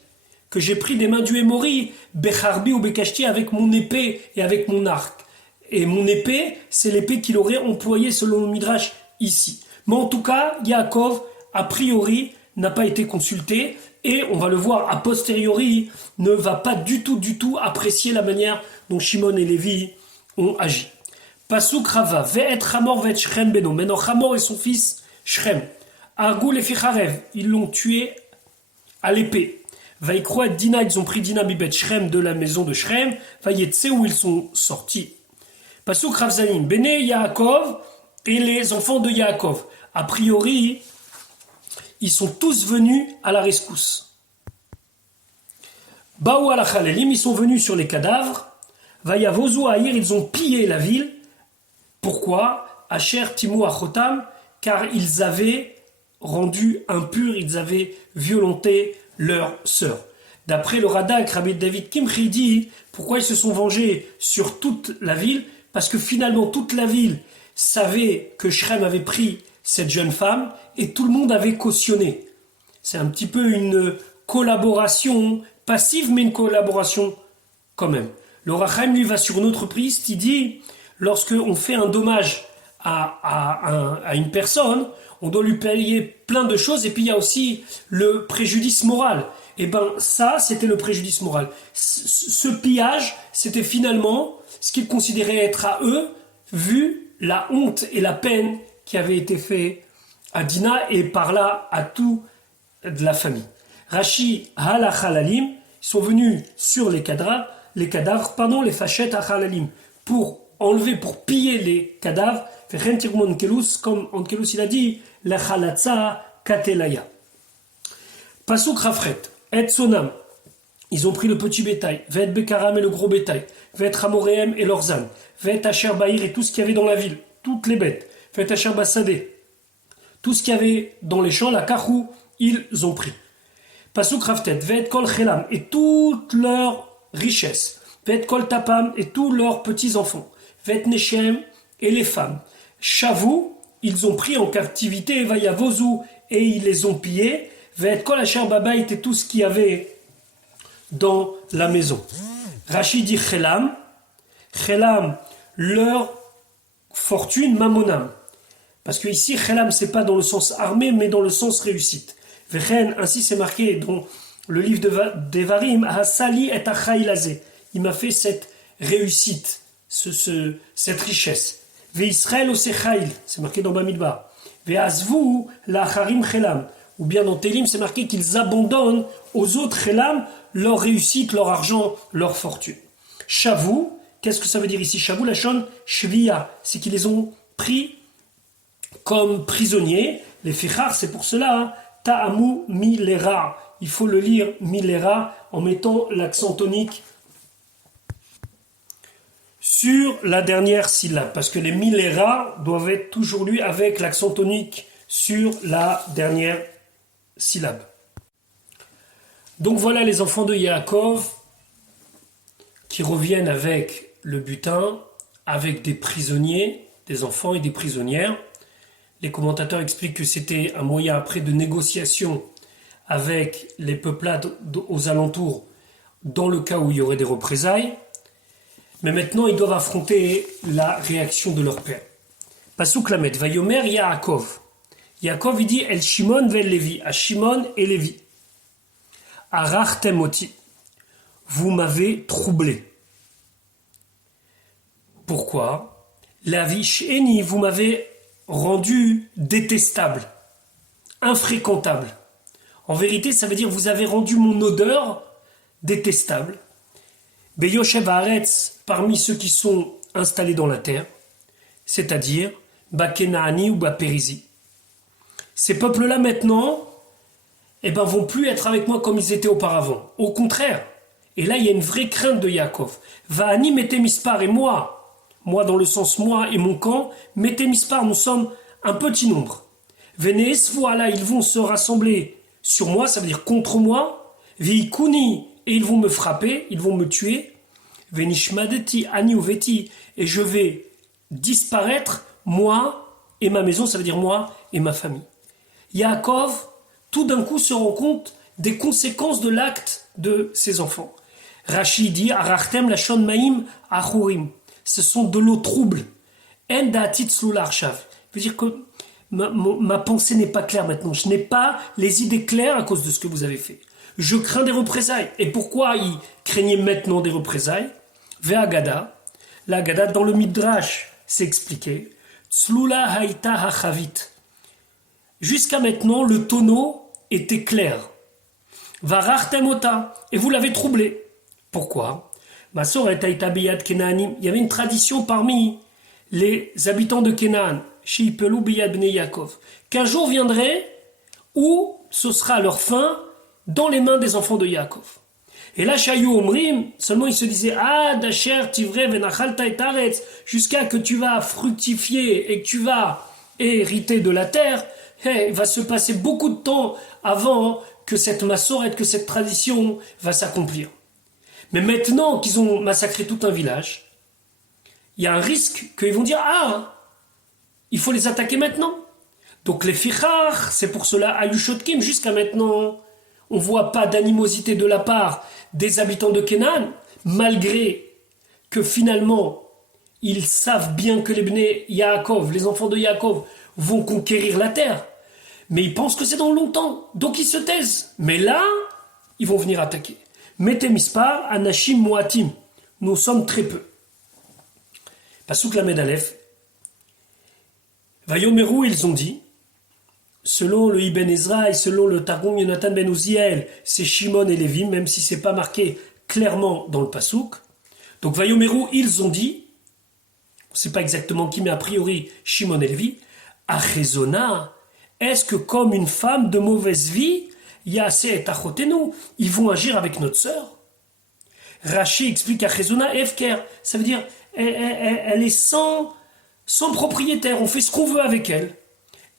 que j'ai pris des mains du Émori, becharbi ou bekashti, avec mon épée et avec mon arc. Et mon épée, c'est l'épée qu'il aurait employée selon le Midrash ici. Mais en tout cas, Yaakov, a priori, n'a pas été consulté, et on va le voir a posteriori, ne va pas du tout apprécier la manière dont Shimon et Lévi ont agi. Pasuk Rava, ve'et Hamor ve'et Shrem beno. Maintenant, Hamor et son fils Shrem. Argou les ficharev, ils l'ont tué à l'épée. Vaïkro et Dina, ils ont pris Dina bibet Shrem de la maison de Shrem. Vaïetse où ils sont sortis. Pasuk Ravzanim, Bene Yaakov et les enfants de Yaakov. A priori, ils sont tous venus à la rescousse. Baou al Khalelim, ils sont venus sur les cadavres. Vayavozu Aïr, ils ont pillé la ville. Pourquoi? Asher Timou Achotam, car ils avaient rendu impurs, ils avaient violenté leur sœur. D'après le Radak, Rabbi David Kimchi dit pourquoi ils se sont vengés sur toute la ville, parce que finalement toute la ville savait que Shrem avait pris cette jeune femme et tout le monde avait cautionné. C'est un petit peu une collaboration passive, mais une collaboration quand même. Le Rachaim lui va sur une autre piste, il dit lorsque on fait un dommage à une personne, on doit lui payer plein de choses, et puis il y a aussi le préjudice moral. Et ben ça, c'était le préjudice moral. Ce pillage, c'était finalement ce qu'ils considéraient être à eux, vu la honte et la peine qui avait été fait à Dina et par là à tout de la famille. Rashi halachalalim, ils sont venus sur les cadavres, les fachettes halalim, pour enlever, pour piller les cadavres. Comme Onkelus il a dit, la chalatza katelaya. Pasuk Rafret, et Sonam, ils ont pris le petit bétail, Vet Bekaram et le gros bétail, Vet Hamoréem et leurs ânes, Vet Asher Bahir et tout ce qu'il y avait dans la ville, toutes les bêtes, Vet Asher Bassadé, tout ce qu'il y avait dans les champs, la Kachou, ils ont pris. Pasuk Raftet, Vet Kol Chelam et toute leur richesse, Vet Kol Tapam et tous leurs petits-enfants, Vet Neshem et les femmes. Chavou, ils ont pris en captivité Vayavozu et ils les ont pillés. Ve'et kol asher babait et tout ce qu'il y avait dans la maison. Rachid dit Chelam, leur fortune, mamonam. Parce que ici, Chelam, c'est pas dans le sens armé, mais dans le sens réussite. Vechen, ainsi c'est marqué dans le livre d'Evarim, Hasali et Achailazé. Il m'a fait cette réussite, cette richesse. Ve Israël osechail, c'est marqué dans Bamidbar. Ve azvu lacharim chelam. Ou bien dans Télim, c'est marqué qu'ils abandonnent aux autres chelam leur réussite, leur argent, leur fortune. Shavou, qu'est-ce que ça veut dire ici? Shavou, la shon, shviya, c'est qu'ils les ont pris comme prisonniers. Les fichar, c'est pour cela, hein, ta'amu milera. Il faut le lire milera en mettant l'accent tonique sur la dernière syllabe, parce que les milera doivent être toujours lus avec l'accent tonique sur la dernière syllabe. Donc voilà les enfants de Yaakov qui reviennent avec le butin, avec des prisonniers, des enfants et des prisonnières. Les commentateurs expliquent que c'était un moyen après de négociation avec les peuplades aux alentours dans le cas où il y aurait des représailles. Mais maintenant, ils doivent affronter la réaction de leur père. Pasuk Lamed, Vayomer Yaakov. Yaakov, il dit El Shimon vel Lévi, à Shimon et Lévi. Arachtem oti. Vous m'avez troublé. Pourquoi? La Visheni, vous m'avez rendu détestable, infréquentable. En vérité, ça veut dire vous avez rendu mon odeur détestable. Beyoshev Haaretz, parmi ceux qui sont installés dans la terre, c'est-à-dire Bakenaani ou Bapérizi. Ces peuples-là maintenant, vont plus être avec moi comme ils étaient auparavant. Au contraire. Et là, il y a une vraie crainte de Yaakov. Vaani mettez mispar et moi dans le sens moi et mon camp, mettez mispar, nous sommes un petit nombre. Venees, voilà, ils vont se rassembler sur moi, ça veut dire contre moi. Veikuni, et ils vont me frapper, ils vont me tuer. Venishmadeti, ani uveti, et je vais disparaître, moi et ma maison, ça veut dire moi et ma famille. Yaakov, tout d'un coup, se rend compte des conséquences de l'acte de ses enfants. Rashi dit, Arachtem la shon maim achurim. Ce sont de l'eau trouble. En da'atit tzlula arshav. Veut dire que ma pensée n'est pas claire maintenant. Je n'ai pas les idées claires à cause de ce que vous avez fait. Je crains des représailles. Et pourquoi il craignait maintenant des représailles? Ve'agada. L'agada, dans le Midrash, c'est expliqué. Tzlula haïta hachavit. Jusqu'à maintenant, le tonneau était clair. Varachtemota. Et vous l'avez troublé. Pourquoi? Masoret haïta biyad Kenaanim. Il y avait une tradition parmi les habitants de Kenaan. Sheipelu biyad bnei Yaakov. Qu'un jour viendrait où ce sera leur fin dans les mains des enfants de Yaakov. Et là, Shayu Omrim, seulement il se disait, Dacher, Tivre, Venachalta et Taretz, jusqu'à que tu vas fructifier et que tu vas hériter de la terre, il va se passer beaucoup de temps avant que cette massorette, que cette tradition va s'accomplir. Mais maintenant qu'ils ont massacré tout un village, il y a un risque qu'ils vont dire, il faut les attaquer maintenant. Donc les fichar, c'est pour cela, Ayushotkim, jusqu'à maintenant, on ne voit pas d'animosité de la part des habitants de Canaan, malgré que finalement, ils savent bien que les Bnei Yaakov, les enfants de Yaakov, vont conquérir la terre. Mais ils pensent que c'est dans longtemps, donc ils se taisent. Mais là, ils vont venir attaquer. Mettez mispar, anashim moatim. Nous sommes très peu. Pasuk Lamed Aleph. Vayomeru, ils ont dit, selon le Ibn Ezra et selon le Targum Yonatan ben Uziel, c'est Shimon et Lévi, même si c'est pas marqué clairement dans le Pasuk. Donc Vayomeru, ils ont dit, on ne sait pas exactement qui, mais a priori Shimon et Lévi, Achezona, est-ce que comme une femme de mauvaise vie, Yaase et Achotenu, ils vont agir avec notre sœur? Rashi explique Achezona Efker, ça veut dire elle est sans propriétaire, on fait ce qu'on veut avec elle.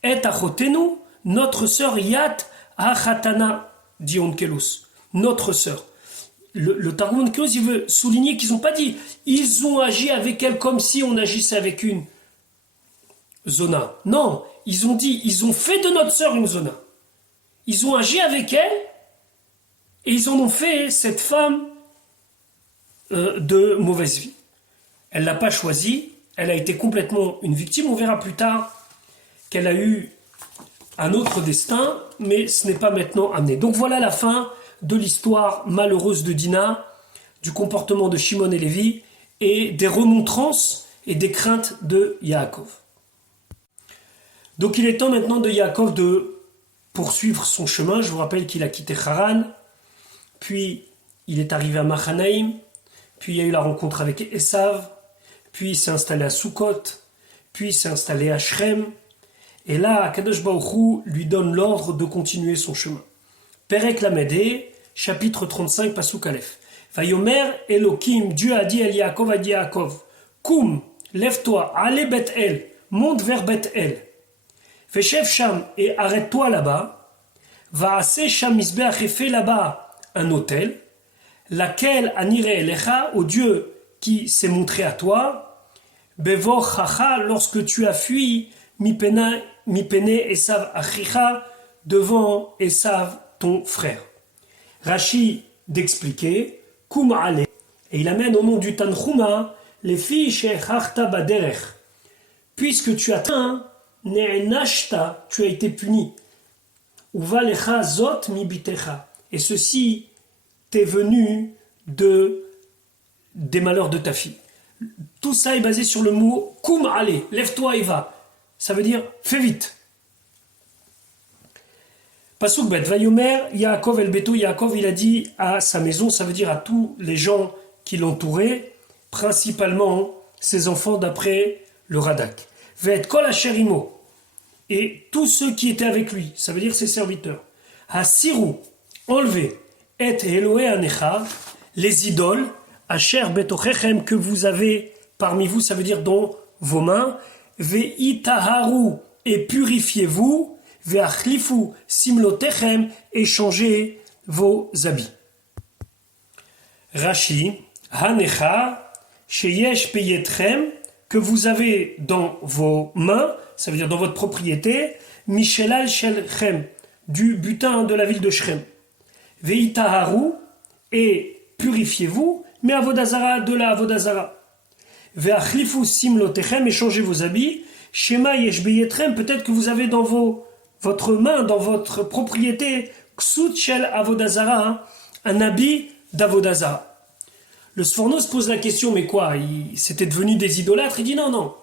Et Achotenu, notre sœur Yat Achatana, dit Onkelos, notre sœur. Le Targum Onkelos, il veut souligner qu'ils n'ont pas dit, ils ont agi avec elle comme si on agissait avec une zona. Non, ils ont dit, ils ont fait de notre sœur une zona. Ils ont agi avec elle et ils en ont fait cette femme de mauvaise vie. Elle ne l'a pas choisie, elle a été complètement une victime. On verra plus tard qu'elle a eu un autre destin, mais ce n'est pas maintenant amené. Donc voilà la fin de l'histoire malheureuse de Dina, du comportement de Shimon et Lévi et des remontrances et des craintes de Yaakov. Donc il est temps maintenant de Yaakov de poursuivre son chemin. Je vous rappelle qu'il a quitté Haran, puis il est arrivé à Mahanaïm, puis il y a eu la rencontre avec Esav, puis il s'est installé à Sukkot, puis il s'est installé à Shrem, et là, Kadosh Baruch Hu lui donne l'ordre de continuer son chemin. Perek Lamedé, chapitre 35, Pasuk Aleph. Vayomer Elohim, Dieu a dit à Yaakov, Koum, lève-toi, allez Beth-El, monte vers Beth-El. Veshev Sham, et arrête-toi là-bas. Vaase Sham Misbeach, et fais là-bas un autel. Laquelle anire Elecha, au Dieu qui s'est montré à toi. Bevor Chacha, lorsque tu as fui, Mipene Esav Achicha, devant Esav ton frère. Rashi d'expliquer, Koum Ale, et il amène au nom du Tanchuma, les filles chez Harta Baderech. Puisque tu as atteint, Ne'enashta, tu as été puni. Uvalecha Zot Mibitecha, et ceci t'est venu des malheurs de ta fille. Tout ça est basé sur le mot Koum Ale, lève-toi et va. Ça veut dire fais vite. Pasuk bet, Vayomer, Yaakov el Beto, Yaakov il a dit à sa maison, ça veut dire à tous les gens qui l'entouraient, principalement ses enfants d'après le Radak. Ve'et kol asher imo, et tous ceux qui étaient avec lui, ça veut dire ses serviteurs. Hasiru, enlevez, et Eloé anecha, les idoles, asher betochechem, que vous avez parmi vous, ça veut dire dans vos mains, ve'itaharu, et purifiez-vous, ve'achlifu simlotechem, et changez vos habits. Rashi, hanecha, sheyesh peyetchem, que vous avez dans vos mains, ça veut dire dans votre propriété, Mishelal Shelchem, du butin de la ville de Shrem. Ve'itaharu, et purifiez-vous, mais avodazara, de la avodazara. Ve'achlifu simlotechem, et changez vos habits. Shema yesh beyetrem, peut-être que vous avez dans votre main, dans votre propriété, ksut shel avodazara, un habit d'avodazara. Le Sforno se pose la question, mais quoi, c'était devenu des idolâtres? Il dit non.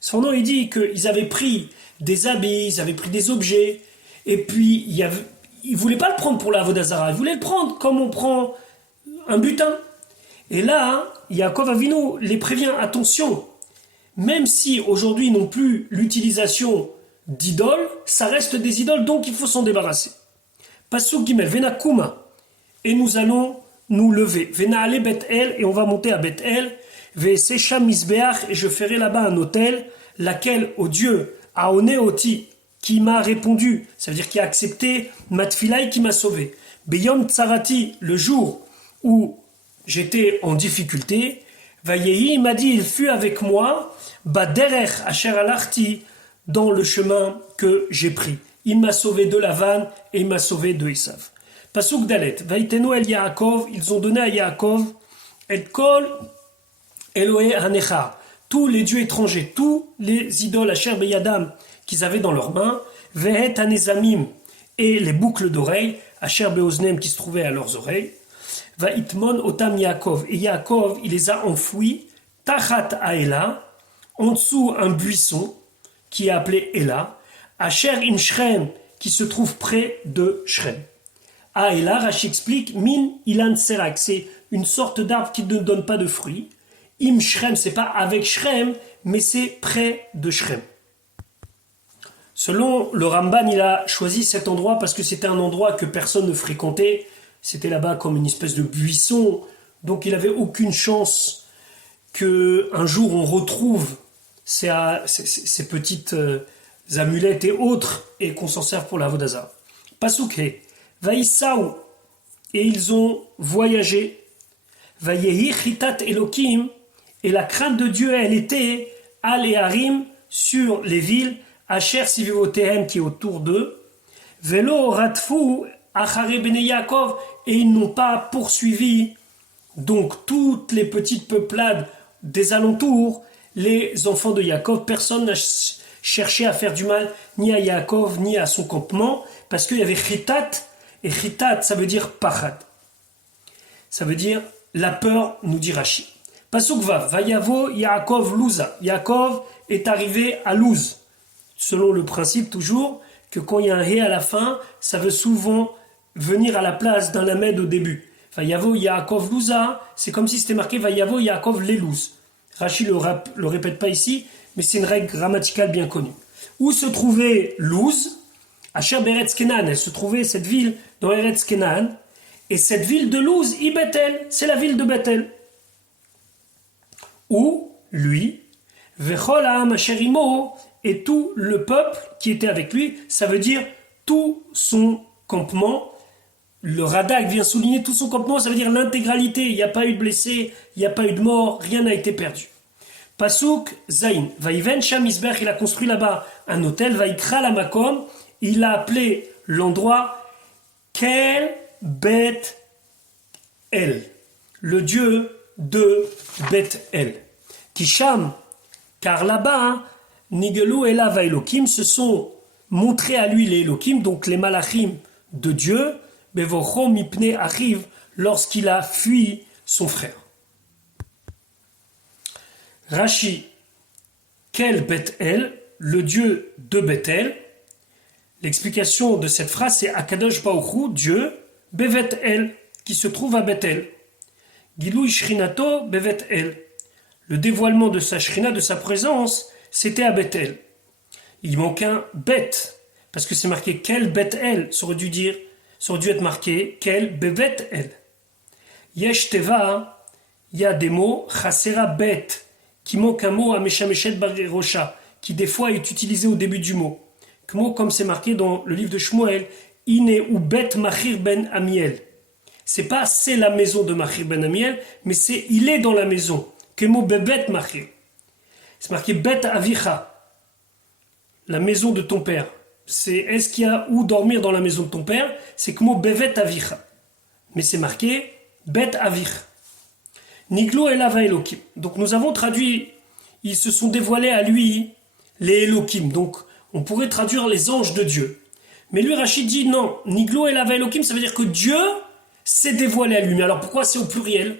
Sforno, il dit qu'ils avaient pris des habits, ils avaient pris des objets, et puis ils ne voulaient pas le prendre pour la Avodazara, ils voulaient le prendre comme on prend un butin. Et là, Yaakov Avinu les prévient, attention, même si aujourd'hui ils n'ont plus l'utilisation d'idoles, ça reste des idoles, donc il faut s'en débarrasser. Pasuk Gimel, Vena Kuma, et nous allons nous lever. Vena ale Beth-El, et on va monter à Beth-El. Ve'esesha Misbeach, et je ferai là-bas un autel, laquelle au Dieu, Aone Oti, qui m'a répondu, ça veut dire qui a accepté Matfilaï, qui m'a sauvé. Beyom Tsarati, le jour où j'étais en difficulté, Vayehi, il m'a dit, il fut avec moi, Baderech Asher Alachti, dans le chemin que j'ai pris. Il m'a sauvé de Lavan et il m'a sauvé de Esav. Pasuk Dalet, Vaitenu el Yaakov, ils ont donné à Yaakov, et kol Eloé Hanecha, tous les dieux étrangers, tous les idoles Asher Beyadam qu'ils avaient dans leurs mains, Vehet Hanezamim, et les boucles d'oreilles, Asher Beoznem qui se trouvaient à leurs oreilles, Vaitmon Otam Yaakov, et Yaakov, il les a enfouis, Tachat Aela, en dessous un buisson qui est appelé Ela, Asher in Shrem, qui se trouve près de Shrem. Aela, Rashi explique, Min Ilan Serak, c'est une sorte d'arbre qui ne donne pas de fruits. Im Shrem, c'est pas avec Shrem, mais c'est près de Shrem. Selon le Ramban, il a choisi cet endroit parce que c'était un endroit que personne ne fréquentait. C'était là-bas comme une espèce de buisson. Donc il n'avait aucune chance qu'un jour on retrouve ces petites amulettes et autres et qu'on s'en serve pour la Vodazara. Pasukhe, Vaïsaou, et ils ont voyagé. Vayehi Chitat Elokim, et la crainte de Dieu, elle était Al et Harim, sur les villes, Asher Sivivotehem, qui est autour d'eux, Velo Ratfou, Achare Bene Yaakov, et ils n'ont pas poursuivi donc toutes les petites peuplades des alentours, les enfants de Yaakov. Personne n'a cherché à faire du mal ni à Yaakov ni à son campement, parce qu'il y avait Chitat, et Chitat ça veut dire Pachad. Ça veut dire la peur, nous dit Rashi. Pasuk Vav, Vayavo Yaakov Louza. Yaakov est arrivé à Luz. Selon le principe toujours que quand il y a un hé à la fin, ça veut souvent venir à la place d'un lamed au début. Vayavo Yaakov Louza, c'est comme si c'était marqué Vayavo Yaakov Lelouz. Rashi le répète pas ici, mais c'est une règle grammaticale bien connue. Où se trouvait Luz? À Beretz Kenan, elle se trouvait cette ville dans Eretz Kenan. Et cette ville de Luz, Bethel, c'est la ville de Bethel. Où, lui, Vechol Ha'am Asher Imo, et tout le peuple qui était avec lui, ça veut dire tout son campement. Le Radak vient souligner tout son campement, ça veut dire l'intégralité. Il n'y a pas eu de blessés, il n'y a pas eu de morts, rien n'a été perdu. Pasuk Zain, Vaïven Sham Isber, il a construit là-bas un hôtel, Vaïkra la Makom, il a appelé l'endroit Kel Bet El, le dieu de Bet El. Kisham, car là-bas, Nigelu Elav Elokim se sont montrés à lui les Elokim, donc les Malachim de Dieu, Bevocho Mipne arrive lorsqu'il a fui son frère. Rashi, quel Bet-El, le dieu de Bet-El. L'explication de cette phrase, c'est Akadosh Baruch Hu, Dieu, Bevet-El, qui se trouve à Bet-El. Gilou Shrinato Bevet-El. Le dévoilement de sa Shrina, de sa présence, c'était à Bet-El. Il manque un Bet, parce que c'est marqué quel Bet-El, ça aurait dû être marqué quel Bevet-El. Yesh Teva, il y a des mots, Chasera Bet, qui manque un mot à Meshameshet Bagerosha, qui des fois est utilisé au début du mot. Comme c'est marqué dans le livre de Shmuel, Ine ou Bet Machir ben Amiel. C'est pas c'est la maison de Machir ben Amiel, mais c'est il est dans la maison. Kemo Bebet Machir. C'est marqué Bet Avicha, la maison de ton père. C'est est-ce qu'il y a où dormir dans la maison de ton père? C'est Kemo Bevet Avicha. Mais c'est marqué Bet Avich. Niglo Elava Elokim. Donc nous avons traduit, ils se sont dévoilés à lui les Elokim. Donc on pourrait traduire les anges de Dieu. Mais lui, Rachid dit non, Niglo Elava Elokim, ça veut dire que Dieu s'est dévoilé à lui. Mais alors pourquoi c'est au pluriel?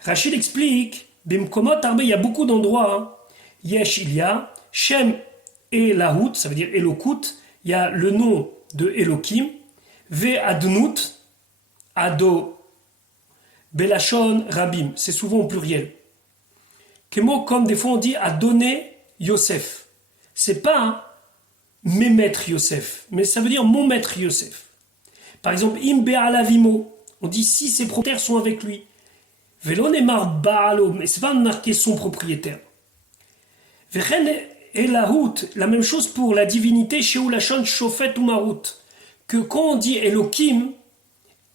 Rachid explique, Bimkomot Arbe, il y a beaucoup d'endroits. Yesh, il y a Shem et Lahout, ça veut dire Elokut, il y a le nom de Elokim, Ve Adnut, Ado, Belachon, Rabim, c'est souvent au pluriel. Kemo, comme des fois on dit Adonné Yosef. C'est pas mes maîtres Yosef, mais ça veut dire mon maître Yosef. Par exemple, Im Be'alavimo, on dit si ses propriétaires sont avec lui. Velon Emar Baalo, mais c'est pas marqué son propriétaire. Vechen et Lahout, la même chose pour la divinité chez Oulachon Shofet ou Marout. Que quand on dit Elokim,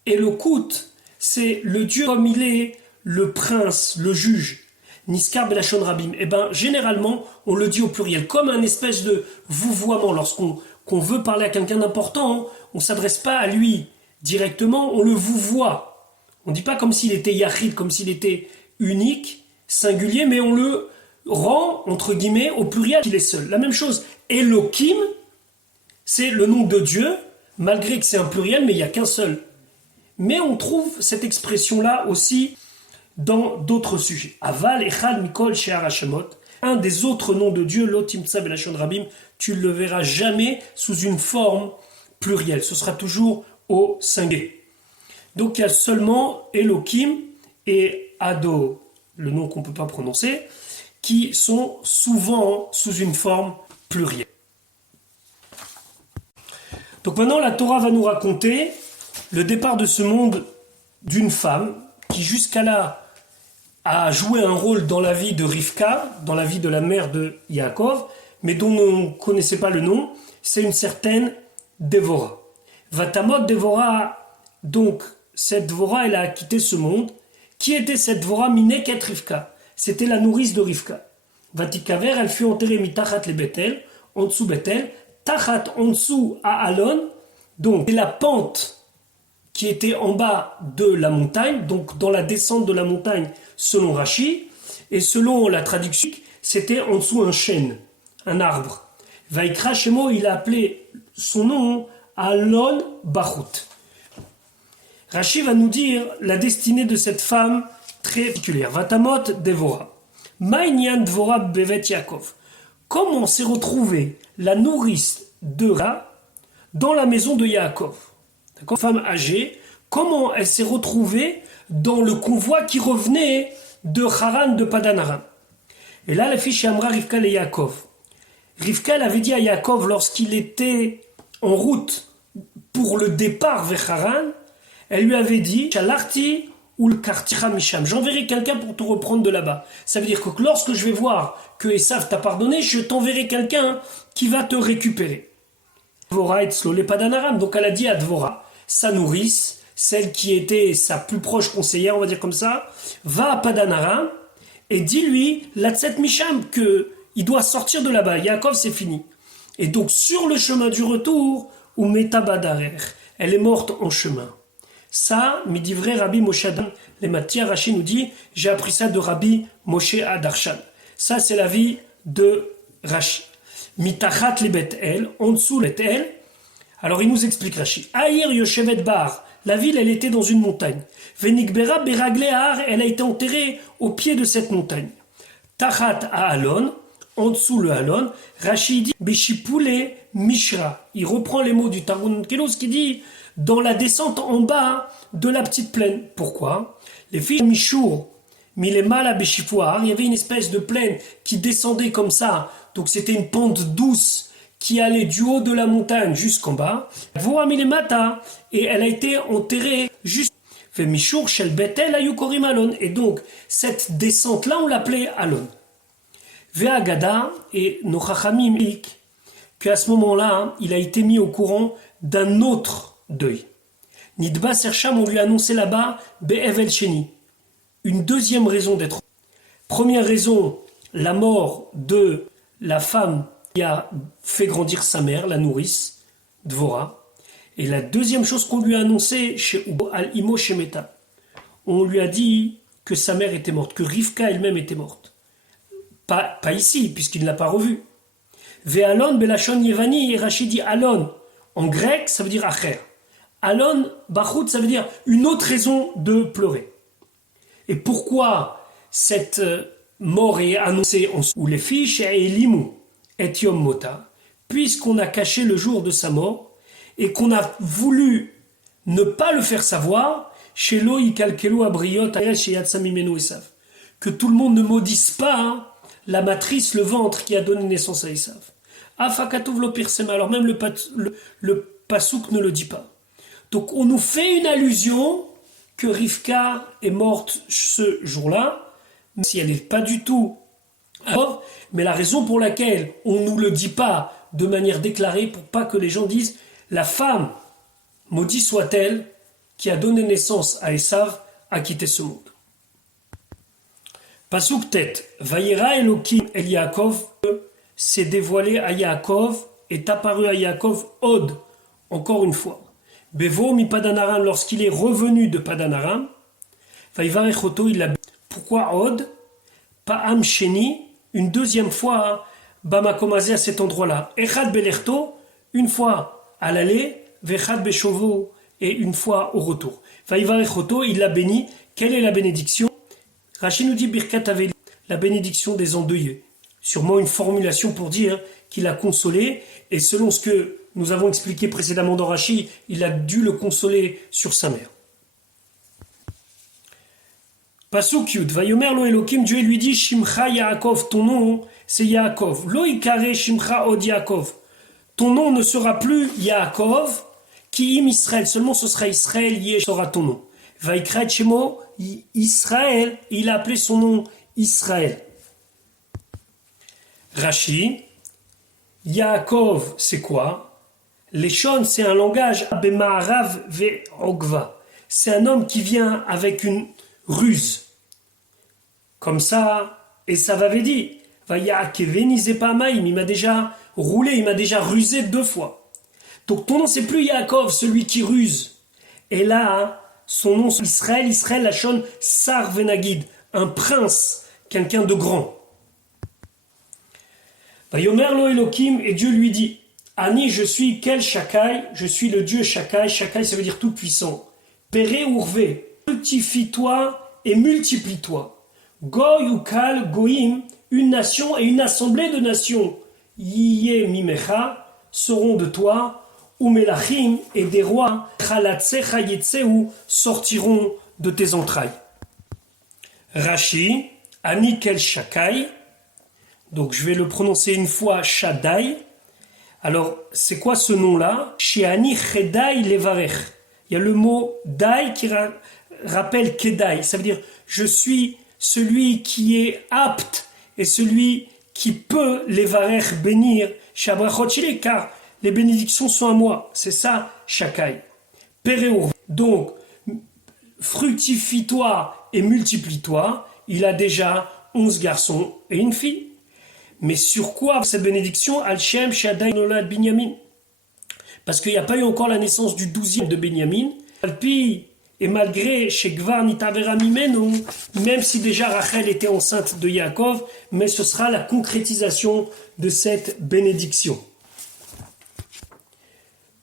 Elokut, c'est le Dieu comme il est le prince, le juge. Niskar Belachon Rabim. Eh bien, généralement, on le dit au pluriel, comme un espèce de vouvoiement. Lorsqu'on veut parler à quelqu'un d'important, on ne s'adresse pas à lui directement, on le vouvoie. On ne dit pas comme s'il était Yachid, comme s'il était unique, singulier, mais on le rend, entre guillemets, au pluriel qu'il est seul. La même chose, Elokim, c'est le nom de Dieu, malgré que c'est un pluriel, mais il n'y a qu'un seul. Mais on trouve cette expression-là aussi dans d'autres sujets. Aval, Echad, Mikol, She'ar Hashemot, un des autres noms de Dieu, Lotimtsa Belachon Rabim, tu ne le verras jamais sous une forme plurielle. Ce sera toujours au singulier. Donc il y a seulement Elokim et Ado, le nom qu'on ne peut pas prononcer, qui sont souvent sous une forme plurielle. Donc maintenant la Torah va nous raconter le départ de ce monde d'une femme qui jusqu'à là a joué un rôle dans la vie de Rivka, dans la vie de la mère de Yaakov, mais dont on ne connaissait pas le nom, c'est une certaine Dévora. Vatamot Dévora, donc cette Dvora, elle a quitté ce monde. Qui était cette Dvora? Mineket Rivka. C'était la nourrice de Rivka. Vatikaver, elle fut enterrée mitachat le Bethel, en dessous Bethel, tachat en dessous à Alon, donc c'est la pente qui était en bas de la montagne, donc dans la descente de la montagne selon Rashi, et selon la traduction, c'était en dessous un chêne, un arbre. Vaikra Shemo, il a appelé son nom Alon Bachut. Rashi va nous dire la destinée de cette femme très très particulière. Vatamot Devora. Maïnian Dvora Bevet Yaakov. Comment s'est retrouvée la nourrice de Ra dans la maison de Yaakov? D'accord, femme âgée, comment elle s'est retrouvée dans le convoi qui revenait de Haran de Padan Aram? Et là, la fille chez Amra, Rivka et Yaakov. Rivka, elle avait dit à Yaakov, lorsqu'il était en route pour le départ vers Haran, elle lui avait dit, Shalarti ou le Karticha Misham, j'enverrai quelqu'un pour te reprendre de là-bas. Ça veut dire que lorsque je vais voir que Esav t'a pardonné, je t'enverrai quelqu'un qui va te récupérer. Dvora et Tzlo, les Padan Aram. Donc elle a dit à Dvora, sa nourrice, celle qui était sa plus proche conseillère, on va dire comme ça, va à Padan Aram et dis-lui, Latzet Misham, qu'il doit sortir de là-bas. Yaakov, c'est fini. Et donc sur le chemin du retour, ou Metabadarer, elle est morte en chemin. Ça, midivray Rabbi Moshe Adam, les Matia Rashi nous dit, j'ai appris ça de Rabbi Moshe Adarshan. Ça, c'est la vie de Rashi. Mitachat le Bet-El, en dessous le Bet-El. Alors il nous explique Rashi. Aïr Yoshevet Bar, la ville, elle était dans une montagne. Venikbera Beraglear, elle a été enterrée au pied de cette montagne. Tachat à Alon, en dessous le Alon. Rashi dit Beshipule Mishra. Il reprend les mots du Targum Kelos qui dit dans la descente en bas de la petite plaine. Pourquoi? Les filles de Michour, Milema la Beshifoar, il y avait une espèce de plaine qui descendait comme ça. Donc c'était une pente douce qui allait du haut de la montagne jusqu'en bas. Voa Milemata, et elle a été enterrée juste. Fait Michour Shel Betel Ayukorim Alon. Et donc cette descente-là, on l'appelait Alon. Veagada et nos Chachamim qu'à ce moment-là, il a été mis au courant d'un autre deuil. Nidba Sercham, on lui a annoncé là-bas Be'evel Sheni. Une deuxième raison d'être. Première raison, la mort de la femme qui a fait grandir sa mère, la nourrice, Dvora. Et la deuxième chose qu'on lui a annoncé chez Al-Imo Shemeta, on lui a dit que sa mère était morte, que Rivka elle-même était morte. Pas ici, puisqu'il ne l'a pas revue. Ve'alon belashon yevani, et Rachid dit Alon. En grec, ça veut dire acher. Alon bachut, ça veut dire une autre raison de pleurer. Et pourquoi cette mort est annoncée en ou les filles chez Elimu et Yom Mota, puisqu'on a caché le jour de sa mort et qu'on a voulu ne pas le faire savoir chez Loï Kalkelo Abriot chez Yatsamimeno Esav, que tout le monde ne maudisse pas la matrice, le ventre qui a donné naissance à Esav. Afakatouv lo pirsema, alors même le pasouk ne le dit pas. Donc on nous fait une allusion que Rivka est morte ce jour-là, même si elle n'est pas du tout morte, mais la raison pour laquelle on ne nous le dit pas de manière déclarée, pour pas que les gens disent la femme, maudit soit-elle, qui a donné naissance à Esav, a quitté ce monde. Pasuk tête, Vayera Elohim El Yaakov s'est dévoilé à Yaakov, est apparu à Yaakov Od, encore une fois. Bevo mi Padan Aram, lorsqu'il est revenu de Padan Aram, Vayvarechoto, il l'a. Pourquoi Od? Pa'am Sheni, une deuxième fois, Bamakomazé à cet endroit-là. Echad Belerto, une fois à l'aller, Vechad Beshovo, et une fois au retour. Vayvarechoto, il l'a béni. Quelle est la bénédiction? Rachid nous dit Birkat Aveli, la bénédiction des endeuillés. Sûrement une formulation pour dire qu'il a consolé, et selon ce que nous avons expliqué précédemment dans Rachid, il a dû le consoler sur sa mère. Pasuk Yud, Vayomer lo Elokim, Dieu lui dit Shimcha Yaakov, ton nom c'est Yaakov. Lo Ikare Shimcha od Yaakov, ton nom ne sera plus Yaakov, qui im Israël, seulement ce sera Israël, Yesh sera ton nom. Vaikrat Shemo Israël, il a appelé son nom Israël. Rashi, Yaakov, c'est quoi? Leshon, c'est un langage Bema'arav ve'ogva. C'est un homme qui vient avec une ruse. Comme ça, et ça avait dit, il m'a déjà roulé, il m'a déjà rusé 2 fois. Donc ton nom c'est plus Yaakov, celui qui ruse. Et là, son nom c'est Israël, Israël Lachon Sar Venagid, un prince, quelqu'un de grand. Vayomer lo Elokim, et Dieu lui dit, Ani, je suis quel Shakai, je suis le Dieu Shakai, Shakai ça veut dire tout puissant. Péré Urvé, fructifie-toi et multiplie-toi. Goy ou Kal, Goïm, une nation et une assemblée de nations, Yiyé Mimecha, seront de toi, ou Melachim, et des rois, Chalatsecha Yetzeu, sortiront de tes entrailles. Rashi, Anikel Shakai, donc je vais le prononcer une fois, Shaddai. Alors, c'est quoi ce nom-là? Sheani Chedai Levarech. Il y a le mot Dai qui rappelle Kedai. Ça veut dire, je suis celui qui est apte et celui qui peut Levarech bénir Shabrachot Shili, car les bénédictions sont à moi. C'est ça, Shakai. Pereur. Donc, fructifie-toi et multiplie-toi. Il a déjà 11 garçons et une fille. Mais sur quoi cette bénédiction? Al-Shem, Shaddai, Nolad, Binyamin. Parce qu'il n'y a pas eu encore la naissance du 12e de Binyamin. Alpi, et malgré chez Gvar Nitavera Mimenu, même si déjà Rachel était enceinte de Yaakov, mais ce sera la concrétisation de cette bénédiction.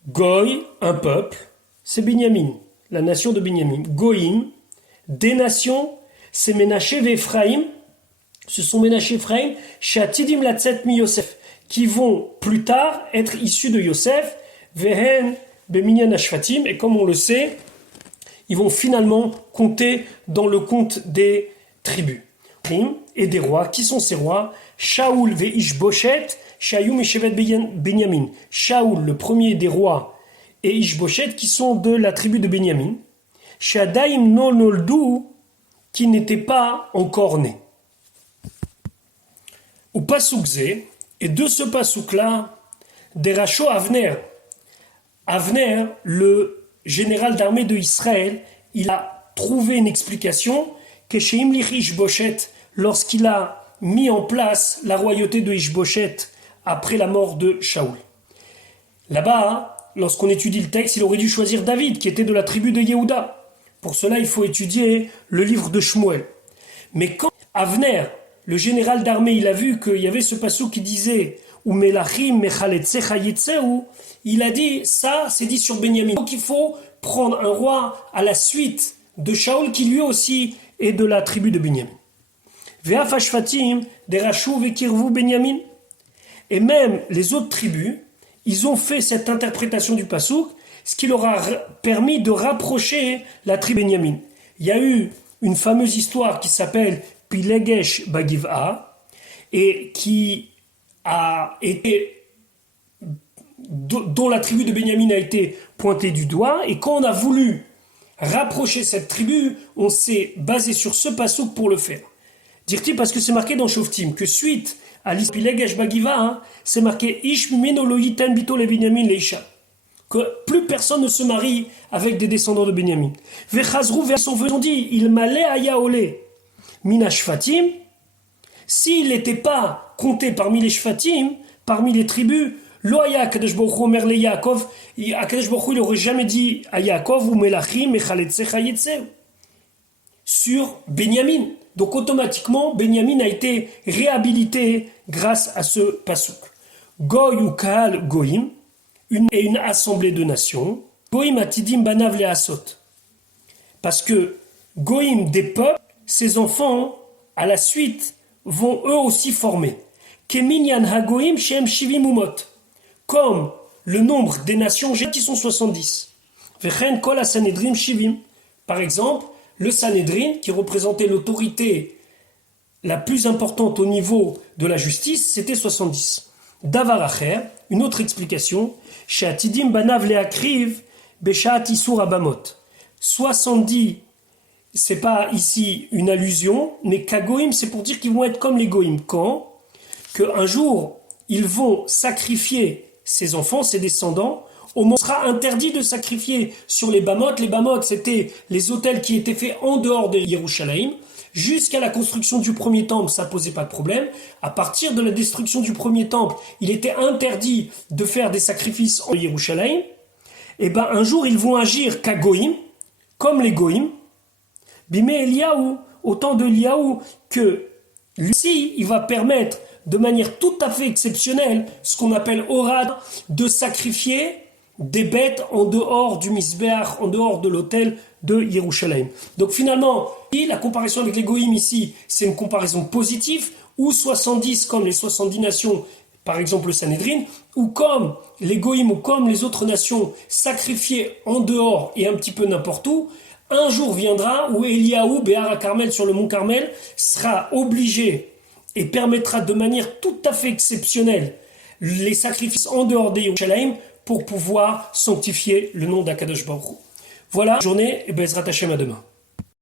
Goy, un peuple, c'est Binyamin, la nation de Binyamin. Goïm, des nations, c'est Ménaché et Ephraïm. Ce sont Ménaché et Ephraïm, Shatidim Latzet mi Yosef, qui vont plus tard être issus de Yosef, Vehen Beminyan Ashfatim, et comme on le sait, ils vont finalement compter dans le compte des tribus et des rois. Qui sont ces rois? Shaoul ve Ishboshet, Shayum et Shevet Benyamin. Shaoul, le premier des rois, et Ishboshet, qui sont de la tribu de Benyamin. Shadaim no noldu, qui n'étaient pas encore nés. Ou Pasukze, et de ce Pasuk-là, Deracho Avner. Avner, le général d'armée de Israël, il a trouvé une explication que chez Imlich Ishboshet, lorsqu'il a mis en place la royauté de Ishboshet après la mort de Shaoul. Là-bas, lorsqu'on étudie le texte, il aurait dû choisir David, qui était de la tribu de Yehuda. Pour cela, il faut étudier le livre de Shmuel. Mais quand Avner, le général d'armée, il a vu qu'il y avait ce passage qui disait « Ou melachim mechaletzecha yetzeu », il a dit, ça, c'est dit sur Benyamin. Donc il faut prendre un roi à la suite de Shaoul, qui lui aussi est de la tribu de Benyamin. Ve'af hashvatim derashu ve'kirvu Benyamin. Et même les autres tribus, ils ont fait cette interprétation du pasuk, ce qui leur a permis de rapprocher la tribu Benyamin. Il y a eu une fameuse histoire qui s'appelle Pilegesh Bagiv'a, et qui a été, dont la tribu de Benyamin a été pointée du doigt, et quand on a voulu rapprocher cette tribu, on s'est basé sur ce pasuk pour le faire. Dire-t-il parce que c'est marqué dans Shoftim que suite à l'Ispilegesh Bagiva, c'est marqué Ish mimeno lo yiten bito le Benyamin leisha, que plus personne ne se marie avec des descendants de Benyamin. Vechazrou vers son venant dit il malé ayaolé mina shvatim. S'il n'était pas compté parmi les shvatim, parmi les tribus, lo aya Akadosh Baruch Hu omer le Yaakov, Akadosh Baruch Hu il n'aurait jamais dit à Yaakov ou melachim mechaletzecha yetzeu sur Benyamin. Donc automatiquement, Benyamin a été réhabilité grâce à ce pasuk. Goy ou Kaal Goïm, une assemblée de nations. Goïm atidim banav le asot. Parce que Goïm des peuples, ses enfants, à la suite, vont eux aussi former. Keminyan hagoïm shem shivim umot. Comme le nombre des nations qui sont 70. Vechen kol ha-sanedrim shivim. Par exemple, le Sanhedrin, qui représentait l'autorité la plus importante au niveau de la justice, c'était 70. Davar acher, une autre explication, She'atidim banav le'akriv beshat isur abamot. 70, c'est pas ici une allusion, mais kagoïm, c'est pour dire qu'ils vont être comme les goïm. Quand? Qu'un jour, ils vont sacrifier ses enfants, ses descendants. Au moment où il sera interdit de sacrifier sur les bamotes. Les bamotes, c'était les autels qui étaient faits en dehors de Yerushalayim. Jusqu'à la construction du premier temple, ça ne posait pas de problème. À partir de la destruction du premier temple, il était interdit de faire des sacrifices en Yerushalayim. Et ben un jour, ils vont agir qu'Agoïm, comme les Goïm. Bimé Eliaou, au temps de Eliaou, que lui, il va permettre de manière tout à fait exceptionnelle, ce qu'on appelle Orad, de sacrifier des bêtes en dehors du misbéach, en dehors de l'autel de Yerushalayim. Donc finalement, la comparaison avec les Goïm ici, c'est une comparaison positive, ou 70 comme les 70 nations, par exemple le Sanhédrin, ou comme les Goïm ou comme les autres nations sacrifiées en dehors et un petit peu n'importe où. Un jour viendra où Eliaou, Béhar Carmel, sur le mont Carmel, sera obligé et permettra de manière tout à fait exceptionnelle les sacrifices en dehors des Yerushalayim pour pouvoir sanctifier le nom d'Akadosh Baruch Hu. Voilà, journée et Bezrat Hashem à demain.